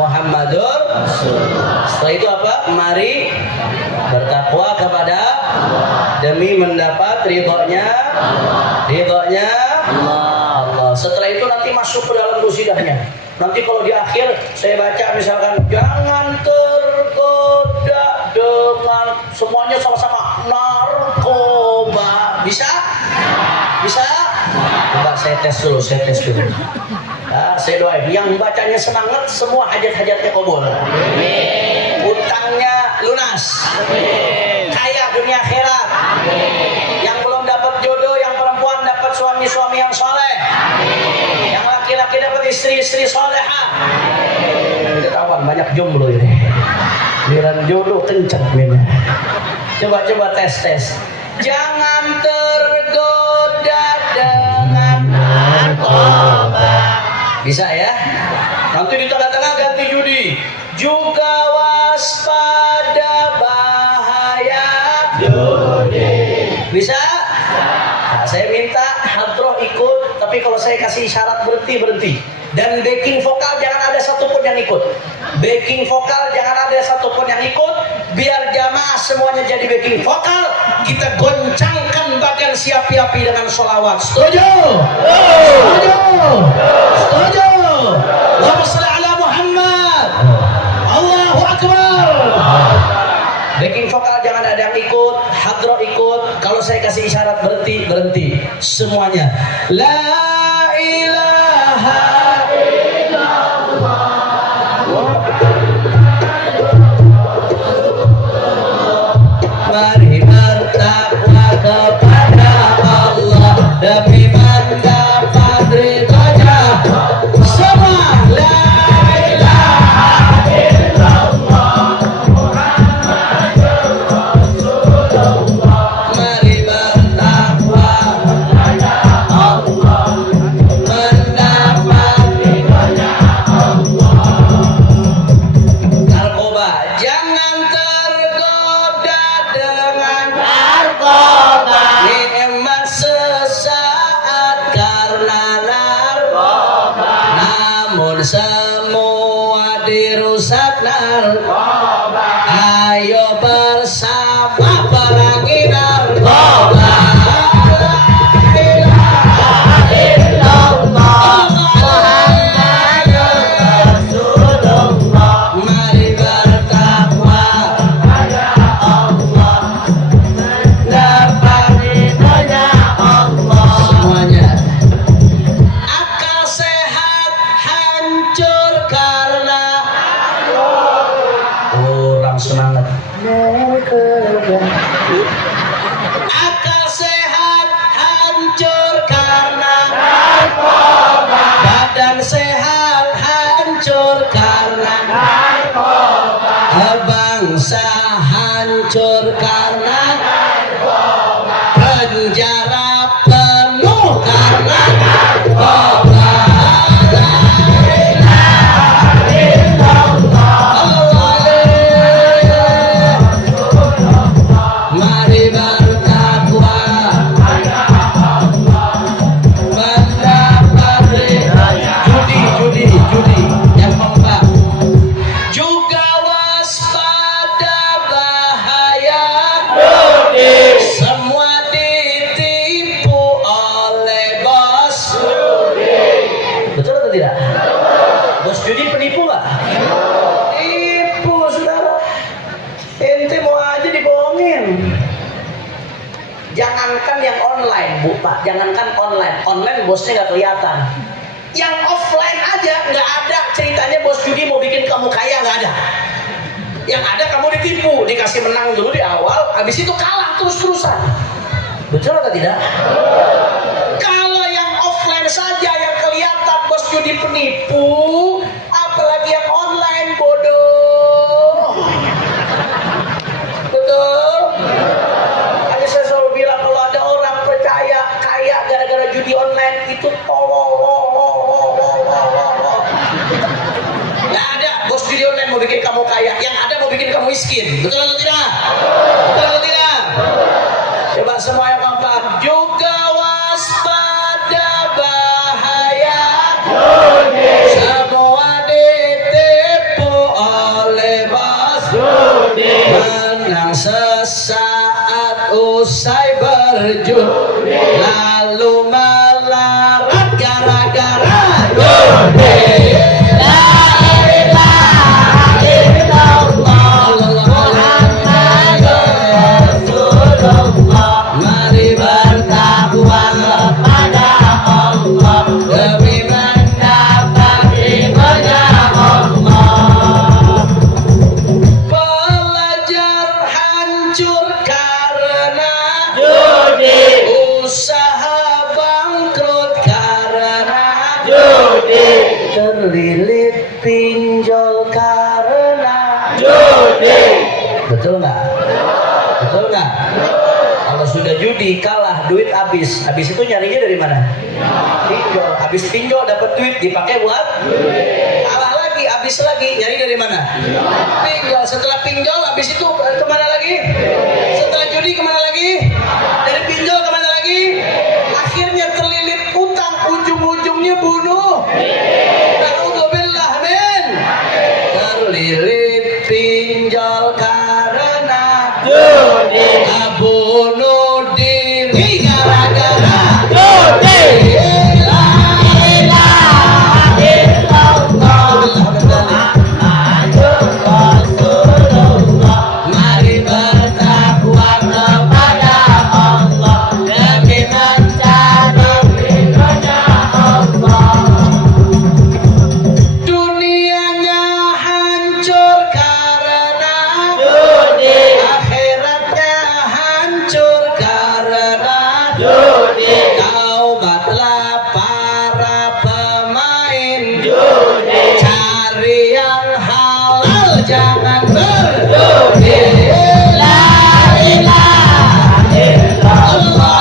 Muhammadur Rasulullah. Setelah itu apa? Mari bertakwa kepada demi mendapat ridhonya Allah. Setelah itu nanti masuk ke dalam qasidahnya. Nanti kalau di akhir saya baca misalkan jangan tergoda dengan semuanya sama-sama narkoba. Bisa? Bisa? Coba saya tes dulu. Nah, saya doain yang bacanya semangat semua hajat-hajatnya kabul. Utangnya lunas. Kaya dunia akhirat. Yang belum dapat jodoh, yang perempuan dapat suami-suami yang soleh. Yang laki-laki dapat istri-istri soleha. Ketahuan banyak jomblo ini. Giliran jodoh kenceng ini. Coba tes. Jangan tergoda dengan narkoba. Bisa ya? Nanti di tengah-tengah ganti judi. Juga waspada bahaya judi. Bisa? Nah, saya minta hadroh ikut, tapi kalau saya kasih syarat berhenti. Dan backing vokal jangan ada satupun yang ikut. Backing vokal jangan ada satupun yang ikut. Biar jamaah semuanya jadi backing vokal. Kita goncangkan bagian siapi-api dengan sholawat. Setuju? Setuju? Setuju? Allahumma sholli ala Muhammad. Allahu Akbar. Backing vokal jangan ada yang ikut. Hadroh ikut. Kalau saya kasih isyarat berhenti. Semuanya. La ilaha illallah. Mari bertakwa kepada Allah demi mendapat ridhonya. Semua la ilaha illallah Muhammadur Rasulullah. Mari bertakwa kepada Allah mendapat ridhonya Allah. Narkoba jangan tergoda dengan narkoba. Nikmat sesaat karena narkoba. Namun semua dirusak narkoba. Ayo bersama perangi narkoba. La ilaha illallah Muhammadur Rasulullah. Mari bertakwa kepada Allah dapat ridhonya Allah. Semuanya. Akal sehat hancur karena kurang semangat. Akal sehat hancur karena narkoba. Badan sehat hancur karena narkoba. Bangsa hancur karena narkoba. Penjara penuh karena narkoba. La ilaha illallah. Mari bertakwa mendapat ridhonya. Judi yang keempat. Juga waspada bahaya judi. Semua ditipu oleh bos judi. Betul atau tidak? Bos judi penipu nggak? Tipu saudara. Ente mau aja dibohongin. Jangankan yang online, Bu Pak. Jangankan online bosnya nggak kelihatan. Yang offline aja nggak ada ceritanya bos judi mau bikin kamu kaya, nggak ada. Yang ada kamu ditipu, dikasih menang dulu di awal, habis itu kalah terus-terusan. Betul atau tidak? Kalau yang offline saja yang kelihatan bos judi penipu, apalagi yang online bodoh. Betul? Tadi saya selalu bilang kalau ada orang percaya kaya gara-gara judi online itu tolong. Nggak ada bos judi online mau bikin kamu kaya, yang ada mau bikin kamu miskin. Betul atau tidak? Betul atau tidak? Coba semua yang keempat. Juga waspada bahaya judi. Semua ditipu oleh bos judi. Menang sesaat usai berjudi, lalu melarat gara-gara judi. Betul nggak? Betul nggak? Kalau sudah judi kalah, duit habis. Habis itu nyarinya dari mana? Pinjol. Habis pinjol dapat duit dipakai buat kalah lagi, habis lagi. Nyari dari mana? Pinjol. Setelah pinjol habis itu kemana lagi? Setelah judi kemana lagi? Dari pinjol kemana lagi? Akhirnya terlilit utang, ujung-ujungnya bunuh. Naudzubillah, men. Terlilit pinjol karena judi, bunuh diri gara-gara judi. La ilaha illallah. Mari bertakwa kepada Allah demi mencari ridhonya Allah. Dunianya hancur karena judi, akhiratnya hancur karena judi. Taubatlah para pemain judi, cari yang halal jangan berjudi. La ilaha illallah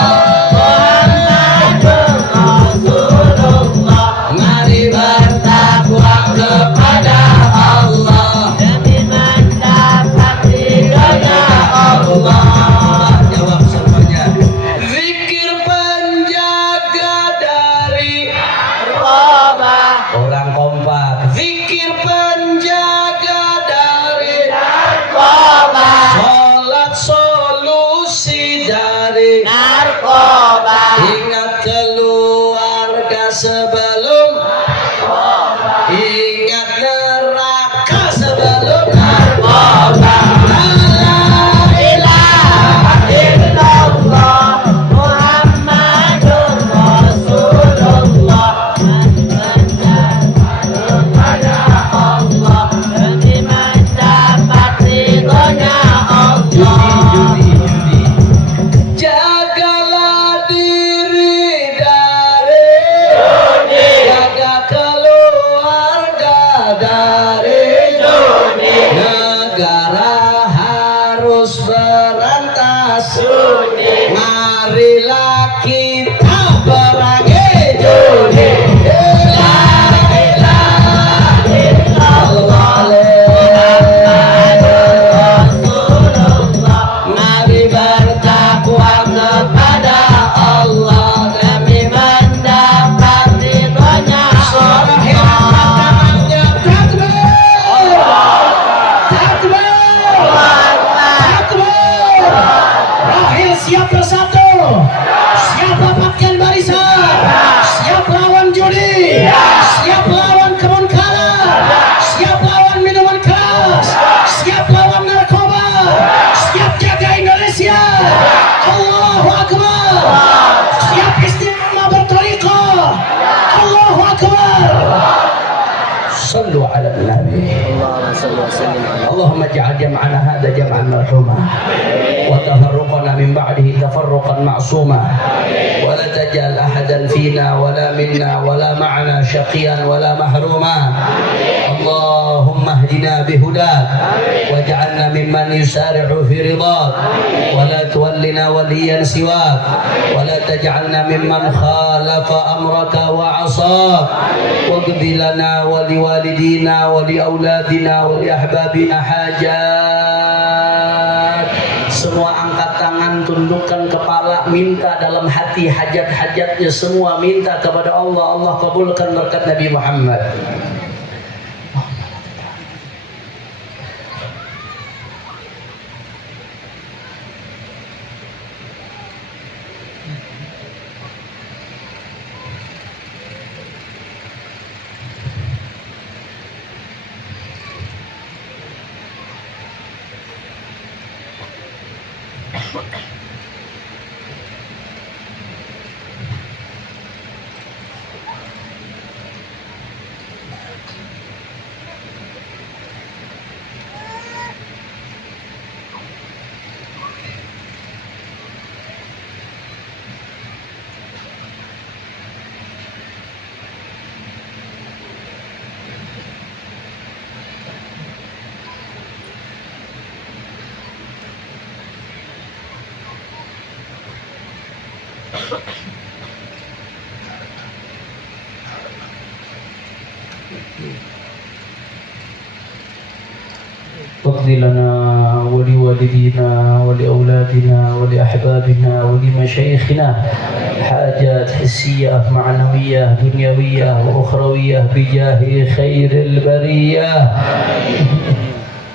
Muhammadur Rasulullah. Mari bertakwa kepada Allah demi mendapat ridhonya Allah. Jawab semuanya. Zikir penjaga dari narkoba. Orang kompak. Zikir penjaga dari narkoba. Sholat solusi dari narkoba. Ingat keluarga sebelum narkoba. Ingat neraka sebelum narkoba. La ilaha illallah Muhammadur Rasulullah. Kepada Allah demi mendapat ridhonya Allah. Jagalah diri dari judi, jaga keluarga dari judi. Negara harus berantas judi. Marilah kita perangi judi. La ilaha illallah Muhammadur Rasulullah. Mari bertakwa kepada Allah demi mendapat ridhonya Allah. Rahil siap bersatu, siap rapatkan barisan, siap lawan judi, siap lawan kemunkaran, siap lawan minuman keras, siap lawan narkoba, siap jaga Indonesia. Allahu Akbar. Siap istiqamah berthariqah. Allahu Akbar. Sallu ala Nabi. Allahumma salli wa sallim ala اللهم اجعل جمعنا هذا جمعا مرحوما وتفرقنا من بعده تفرقا معصوما ولا تجعل احدا فينا ولا منا ولا معنا شقيا ولا محروما. اللهم اهدنا بهداك واجعلنا ممن يسارع في رضاك ولا تولنا وليا سواك ولا تجعلنا ممن خالف امرك وعصاك واقض لنا ولوالدينا ولأولادنا ولأحبابنا hajat. Semua angkat tangan, tundukkan kepala, minta dalam hati hajat-hajatnya semua, minta kepada Allah. Allah kabulkan berkat Nabi Muhammad. واقض لنا ولوالدينا ولأولادنا ولأحبابنا ولمشايخنا حاجات حسية معنوية دنيوية وأخروية بجاه خير البرية.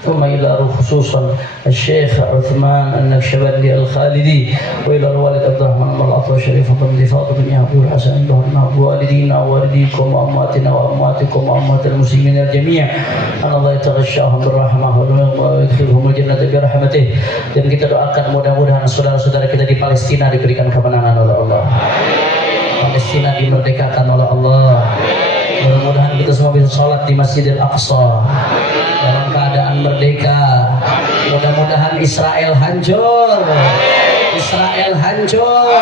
ثم إلى خصوصا الشيخ عثمان النكشبندي الخالدي، وإلى الوالد عبد الرحمن العطوة الشريف بن فاطمة بن يعقوب الحسن بن والدينا ووالديكم وأمواتنا وأمواتكم وأموات المسلمين الجميع، أن الله يتغشاهم بالرحمة ويدخلهم الجنة برحمته. Dan kita doakan mudah-mudahan saudara-saudara kita di Palestina diberikan kemenangan oleh Allah. Palestina dimerdekakan oleh Allah. Mudah-mudahan kita semua bisa sholat di Masjidil Aqsa dalam keadaan merdeka. Mudah-mudahan Israel hancur. Israel hancur.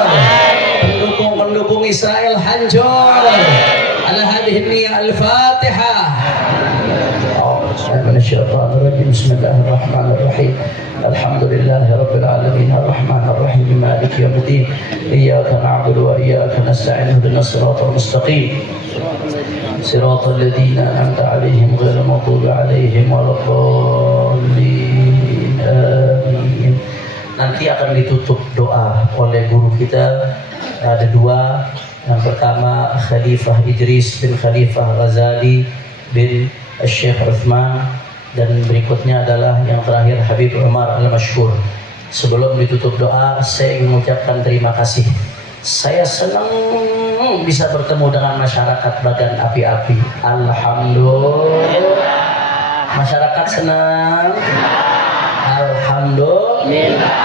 Pendukung Israel hancur. Ala hadhihi niyyah al-Fatihah. Bismillahirrahmanirrahim. Alhamdulillahi rabbil alamin arrahmanir rahim maliki yaumiddin. Iyyaka na'budu wa iyyaka nasta'in ihdinas siratal mustaqim. Siratal ladzina an'amta 'alaihim ghairil maghdubi 'alaihim waladdallin. Amin. Nanti akan ditutup doa oleh guru kita. Ada dua. Yang pertama Khalifah Idris bin Khalifah Ghazali bin Syekh Uthman, dan berikutnya adalah yang terakhir Habib Umar Al-Mashhur. Sebelum ditutup doa, saya ingin mengucapkan terima kasih. Saya senang bisa bertemu dengan masyarakat Bagan Api-Api. Alhamdulillah. Masyarakat senang. Alhamdulillah.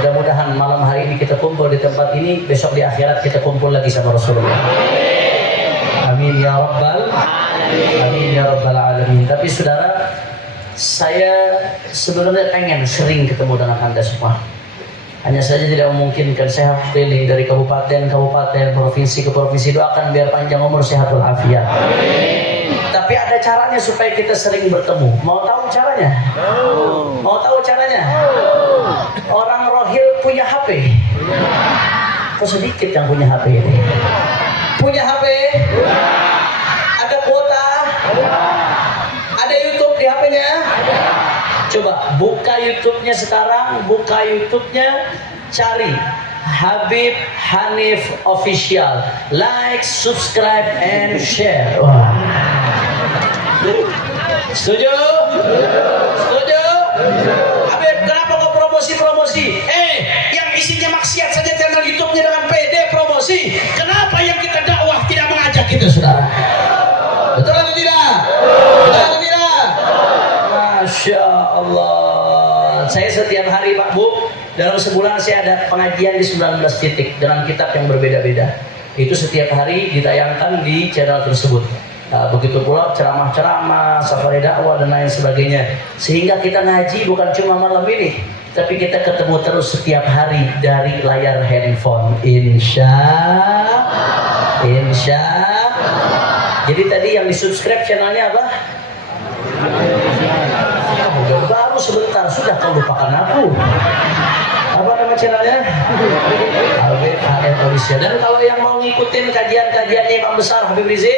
Mudah-mudahan malam hari ini kita kumpul di tempat ini, besok di akhirat kita kumpul lagi sama Rasulullah. Amin ya rabbal amin ya rabbal alamin. Tapi saudara, saya sebenarnya pengen sering ketemu dengan Anda semua. Hanya saja tidak memungkinkan. Saya keliling dari kabupaten, provinsi ke provinsi. Doakan biar panjang umur, sehat walafiat. Tapi ada caranya supaya kita sering bertemu. Mau tahu caranya? Mau tahu caranya? Orang rohil punya HP. Kok sedikit yang punya HP ini? Punya HP? Ada kuota? Ada YouTube di HP-nya? Coba buka YouTube-nya sekarang, buka YouTube-nya, cari Habib Hanif Official, like, subscribe, and share. Wah. Setuju? Setuju? Habib, kenapa kau promosi? Yang isinya maksiat saja channel YouTube-nya dengan PD promosi. Kenapa yang kita dakwah tidak mengajak kita, saudara? Betul atau tidak? Betul atau tidak? Masya Allah. Saya setiap hari Pak Bu, dalam sebulan saya ada pengajian di 19 titik dengan kitab yang berbeda-beda. Itu setiap hari ditayangkan di channel tersebut. Nah, begitu pula ceramah-ceramah, safari dakwah dan lain sebagainya. Sehingga kita ngaji bukan cuma malam ini, tapi kita ketemu terus setiap hari dari layar handphone. Insya. Jadi tadi yang di-subscribe channelnya apa? Baru sebentar sudah kau lupakan aku. Apa nama channelnya? Habib Hanif Official. Dan kalau yang mau ngikutin kajian-kajiannya Imam Besar Habib Rizik,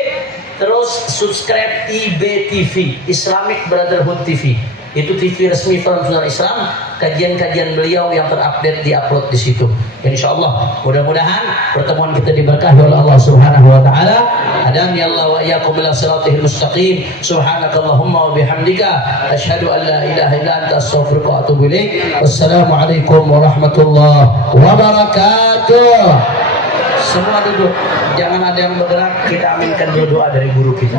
terus subscribe IBTV, Islamic Brotherhood TV. Itu TV resmi Forum Islam. Kajian-kajian beliau yang terupdate diupload di situ. Insya Allah, mudah-mudahan pertemuan kita diberkahi oleh Allah Subhanahu Wa Taala. Adami Allah wa iyyakum ila siratil mustaqim. Subhanakallahumma wa bihamdika asyhadu an la ilaha illa anta astaghfiruka wa atubu ilaik. Wassalamualaikum warahmatullahi wabarakatuh. Semua duduk, jangan ada yang bergerak. Kita aminkan dulu doa dari guru kita.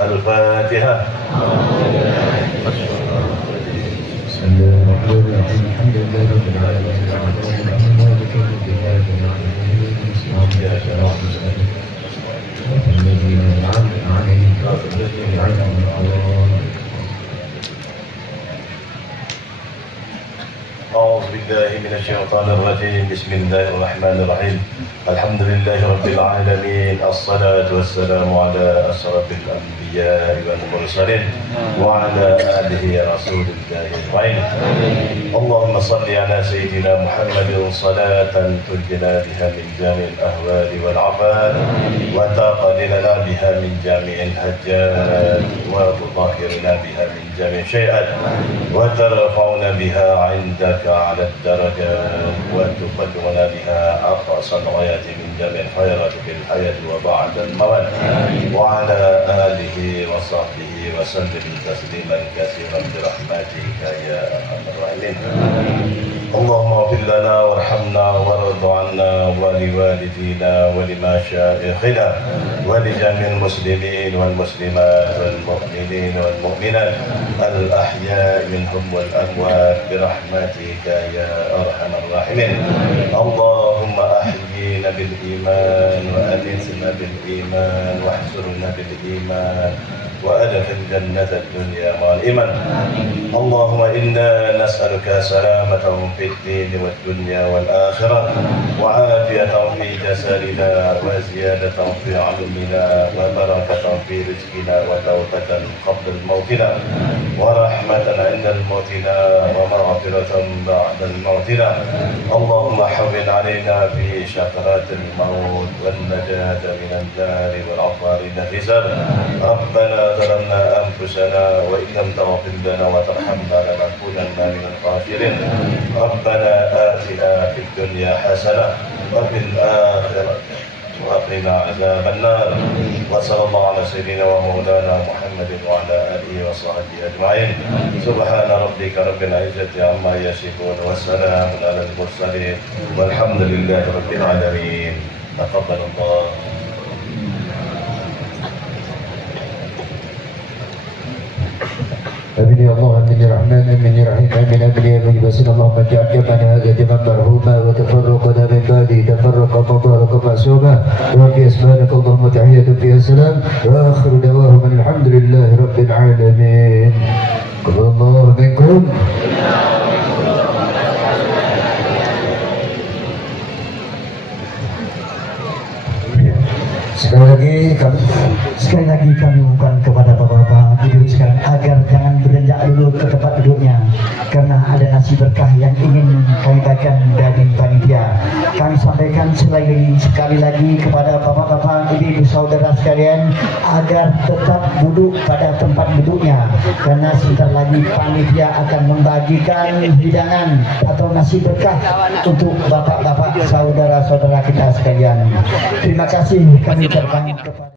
Al-Fatihah. بالله من الشيطان الرجيم. بسم الله الرحمن الرحيم. الحمد لله رب العالمين. الصلاة والسلام على أشرف الأنبياء والمرسلين وعلى آله رسول الله أجمعين. اللهم صل على سيدنا محمد صلاة تنجنا بها من جميع الأهوال والعفات وتقضي لنا بها من جميع الحاجات وتطهرنا بها من جميع الشيئات وترفعنا بها عندك على الدرجات وتقدمنا بها أقصى الغايات من جميع الخيرات في الحياة وبعد الموت وعلى آله وصحبه وسلم تسليما كثيرا برحمتك يا أرحم الراحمين. اللهم اغفر لنا وارحمنا وارض عنا ولوالدينا ولمشايخنا ولجميع المسلمين والمسلمات والمؤمنين والمؤمنات الأحياء منهم والأموات برحمتك يا أرحم الراحمين. اللهم أحيينا بالإيمان وأمتنا بالإيمان واحشرنا بالإيمان وأدخل جنة الدنيا مع الإيمان. اللهم إنا نسألك سلامة في الدين والدنيا والآخرة وعافية في جسدنا وزيادة في علمنا وبركة في رزقنا وتوبة قبل موتنا ورحمة عند موتنا ومغفرة بعد موتنا. اللهم حول علينا في شكرات الموت والنجاة من النار والعفو من الحساب. ربنا ظلمنا أنفسنا وإن لم تغفر لنا وترحمنا لنكونن من الخاسرين. ربنا آتنا في الدنيا حسنة وفي الآخرة وقنا عذاب النار. وصلى الله على سيدنا ومولانا محمد وعلى آله وصحبه أجمعين. سبحان ربك رب العزة عما يصفون وسلام على المرسلين والحمد لله رب العالمين. تقبل الله. آمين يا الله، آمين يا رحمن، آمين يا رحيم، آمين آمين يا مجيب. اللهم اجعل جمعنا هذا جمعا مرحوما وتفرقنا من بعده تفرقا مباركا معصوما. وفي أسمائك اللهم تحية فيها السلام وآخر دعواهم أن الحمد لله رب العالمين. قبل الله منكم. Sekali lagi kami mohon kepada bapak-bapak duduk sekarang agar jangan beranjak dulu ke tempat duduknya karena ada nasi berkah yang ingin kami bagikan dari panitia. Kami sampaikan sekali lagi kepada bapak-bapak, ibu-ibu, saudara sekalian agar tetap duduk pada tempat duduknya karena sebentar lagi panitia akan membagikan hidangan atau nasi berkah untuk bapak-bapak, saudara-saudara kita sekalian. Terima kasih kami ucapkan kepada